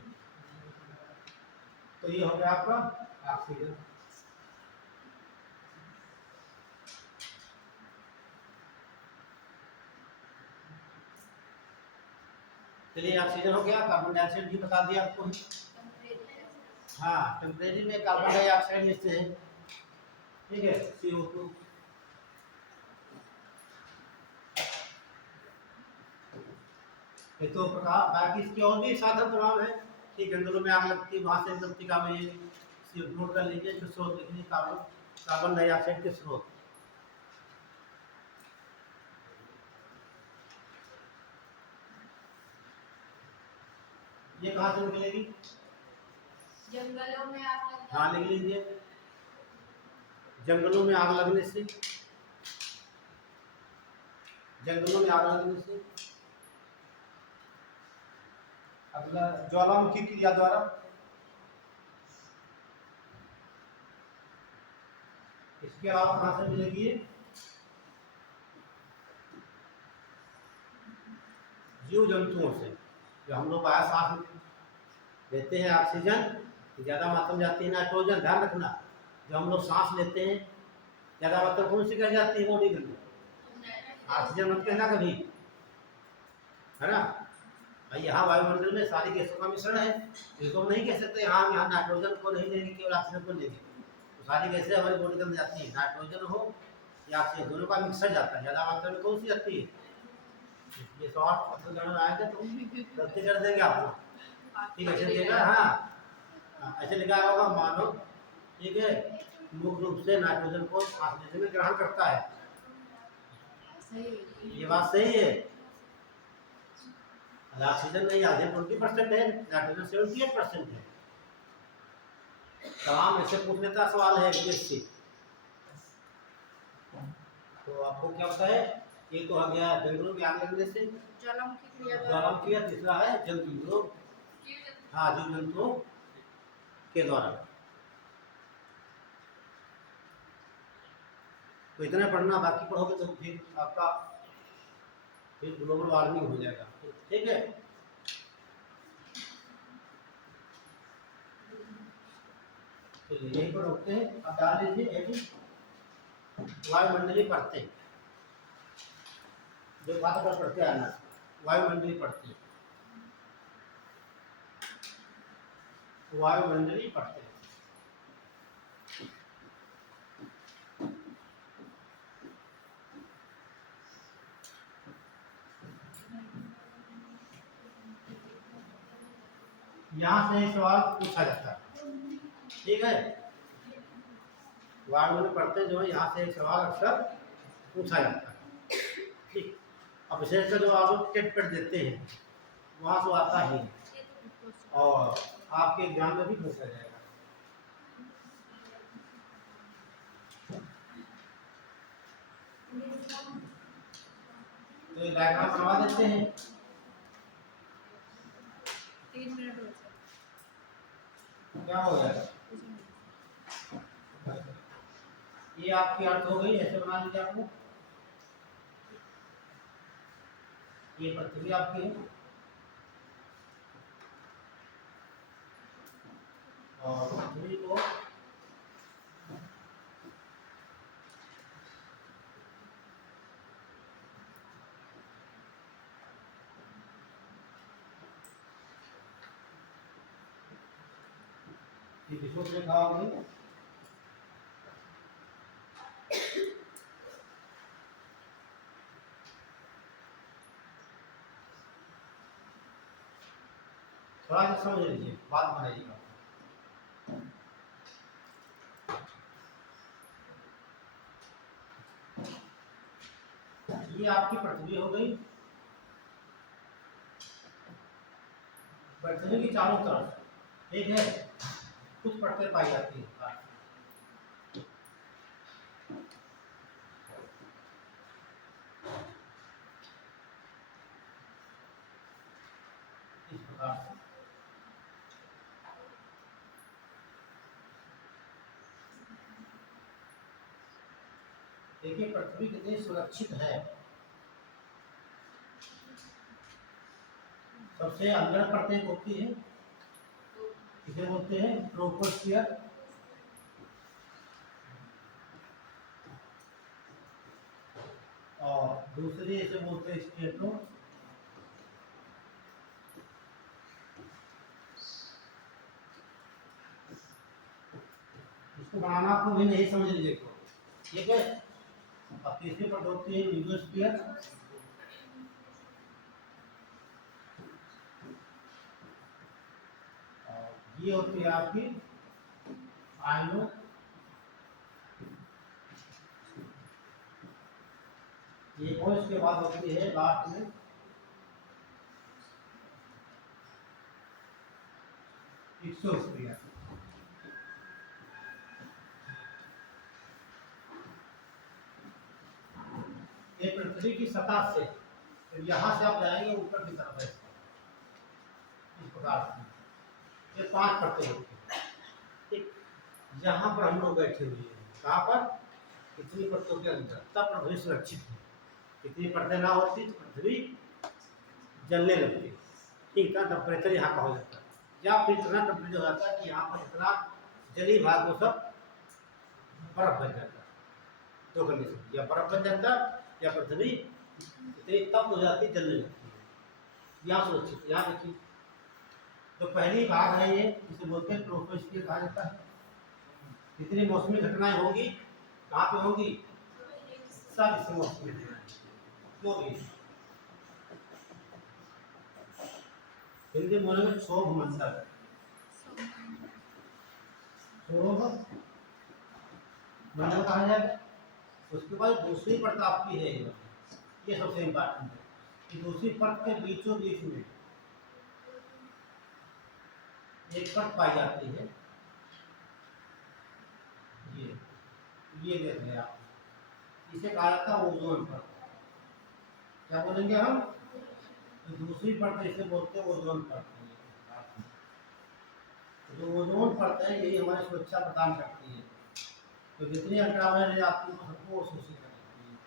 तो ये हो गया आपका ऑक्सीजन। चलिए ऑक्सीजन हो गया, कार्बन डाइऑक्साइड भी बता दिया आपको। हाँ, टेम्परेरी में कार्बन डाइऑक्साइड जैसे है, ठीक है, CO2। ये तो प्रकार बाकी इसके और भी साधन तमाम है। ठीक, जंगलों में आग लगती है, वहां से लगती का में नोट कर लीजिए, जो स्रोत लिखिए कार्बन डाइऑक्साइड के स्रोत। ये कहाँ से निकलेगी? जंगलों में आग लग हाँ लिख लीजिए, जंगलों में आग लगने से, जंगलों में आग लगने से। अगला ज्वालामुखी क्रिया द्वारा, इसके अलावा कहाँ से मिलेगी? जीव जंतुओं से, जो हम लोग बाहर सांस लेते हैं ऑक्सीजन, ज़्यादा मात्रा में जाती है नाइट्रोजन। ध्यान रखना, जब हम लोग सांस लेते हैं ज़्यादा मात्रा कौन सी कह जाती है? बॉडी के अंदर ऑक्सीजन मत कहना कभी, है ना भाई। यहाँ वायुमंडल में सारी गैसों का मिश्रण है, इसको नहीं कह सकते यहाँ यहाँ नाइट्रोजन को नहीं लेंगे, केवल ऑक्सीजन को लेंगे। तो सारी गैसें हमारी बॉडी के अंदर जाती है, नाइट्रोजन हो या ऑक्सीजन, दोनों का मिक्सर जाता है। ज़्यादा मात्रा में कौन सी जाती है? ये 100 आएगा तो गलती कर देंगे आपको, ठीक है, ऐसे देगा। हाँ, ऐसे लिखा होगा मानव, ठीक है, मुख्य रूप से नाइट्रोजन को सांस लेने में ग्रहण करता है। सही। ये बात सही है। ऑक्सीजन नहीं, आधे 20% है, नाइट्रोजन 78% है। तमाम ऐसे पूछने का सवाल है यूपीएससी। तो आपको क्या पता है? ये तो आ गया जंगलों में आग लगने से, ज्वालामुखी क्रिया द्वारा। ज्वालामुखी, तीसरा है जंतु। हाँ, जीव जंतुओं के द्वारा। तो इतना पढ़ना, बाकी पढ़ोगे तो फिर आपका फिर ग्लोबल वार्मिंग हो जाएगा। ठीक है, चलिए यहीं पर रोकते हैं। अब डाल लीजिए वायुमंडलीय परतें, जो बात पर पढ़ते आना, वायुमंडलीय परतें, वायुमंडलीय परतें। यहाँ से सवाल पूछा जाता है, ठीक है। वार्ड में पढ़ते जो है यहाँ से एक सवाल अक्सर पूछा जाता है, ठीक। अब विशेषकर जो आप लोग टेट पर देते हैं वहाँ से आता ही है, और आपके एग्जाम में भी पूछा जाएगा। तो ये डायग्राम बनवा देते हैं। 3 मिनट हो गए। क्या हो गया? ये आपकी अर्थ हो गई, ऐसे बना लीजिए आपको। ये पृथ्वी आपकी है और पृथ्वी को ये किसको लिखा होगी? थोड़ा सा समझ लीजिए, बात बनाइएगा। ये आपकी पृथ्वी हो गई। पृथ्वी की चारों तरफ, ठीक है, कुछ परतें पाई जाती है। इस प्रकार से देखिए पृथ्वी कितनी सुरक्षित है। सबसे अंदर परतें होती है, इसे बोलते हैं ट्रोपोस्फियर, और दूसरी इसे बोलते हैं स्ट्रेटो, इसको बनाना आपको भी नहीं समझ लीजिए, ठीक है। अब तीसरी परत होती है मीसोस्फियर, ये होती है आपकी आयनो, ये और इसके बाद होती है लास्ट में एक्सोस्फियर। ये पृथ्वी की सतह से, तो यहाँ से आप जाएंगे ऊपर की तरफ है, इस प्रकार से ये 5 परतें होती हैं, ठीक। यहाँ पर हम लोग बैठे हुए हैं, कहाँ पर? इतनी परतों के अंदर, तब पृथ्वी सुरक्षित है। इतनी परतें ना होती तो पृथ्वी जलने लगती, ठीक है। टेम्परेचर यहाँ का हो जाता है, या फिर इतना टेम्परेचर हो जाता है कि यहाँ पर इतना जली भाग वो सब बर्फ बन जाता है। दो कंडीशन, या बर्फ बन जाता या पृथ्वी इतनी तप हो जाती, जलने लगती है। यहाँ सुरक्षित, यहाँ देखिए तो पहली भाग है ये, इसे बोलते हैं ट्रोपोस्फियर कहा जाता है। जितनी मौसमी घटनाएं होंगी कहाँ पे होंगी? सब इस मौसमी जो भी हिंदी बोले में क्षोभ मंडल, क्षोभ मंडल कहा जाए। उसके बाद दूसरी परत आपकी है, ये सबसे इम्पोर्टेंट है कि दूसरी परत के बीचों बीच में एक परत पाई जाती है, ये देख रहे आप, इसे कहा जाता है ओजोन परत। क्या बोलेंगे हम? तो दूसरी परत इसे बोलते हैं ओजोन परत। जो ओजोन परत है यही हमारी सुरक्षा प्रदान करती है, तो जितनी अल्ट्रावायलेट आती है सबको वो शोषित करती है,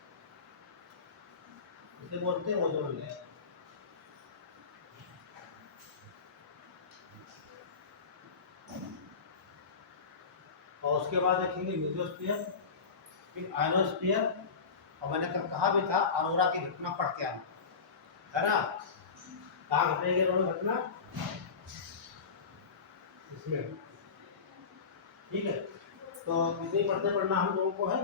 इसे बोलते हैं ओजोन लेयर। और उसके बाद देखेंगे मेसोस्फीयर, फिर आयनोस्फीयर, और मैंने कल कहा भी था अरोरा की घटना पढ़ के आना, है ना। कहाँ घटेगी अरोरा घटना? इसमें, ठीक है। तो कितनी पढ़ते पढ़ना हम लोगों को है?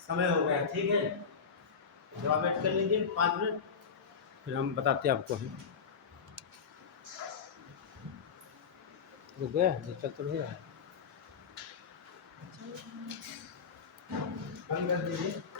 समय हो गया, ठीक है। जवाब वेट कर लीजिए 5 मिनट, फिर हम बताते हैं आपको। रुक गया चल तो नहीं रहा है बंद कर दीजिए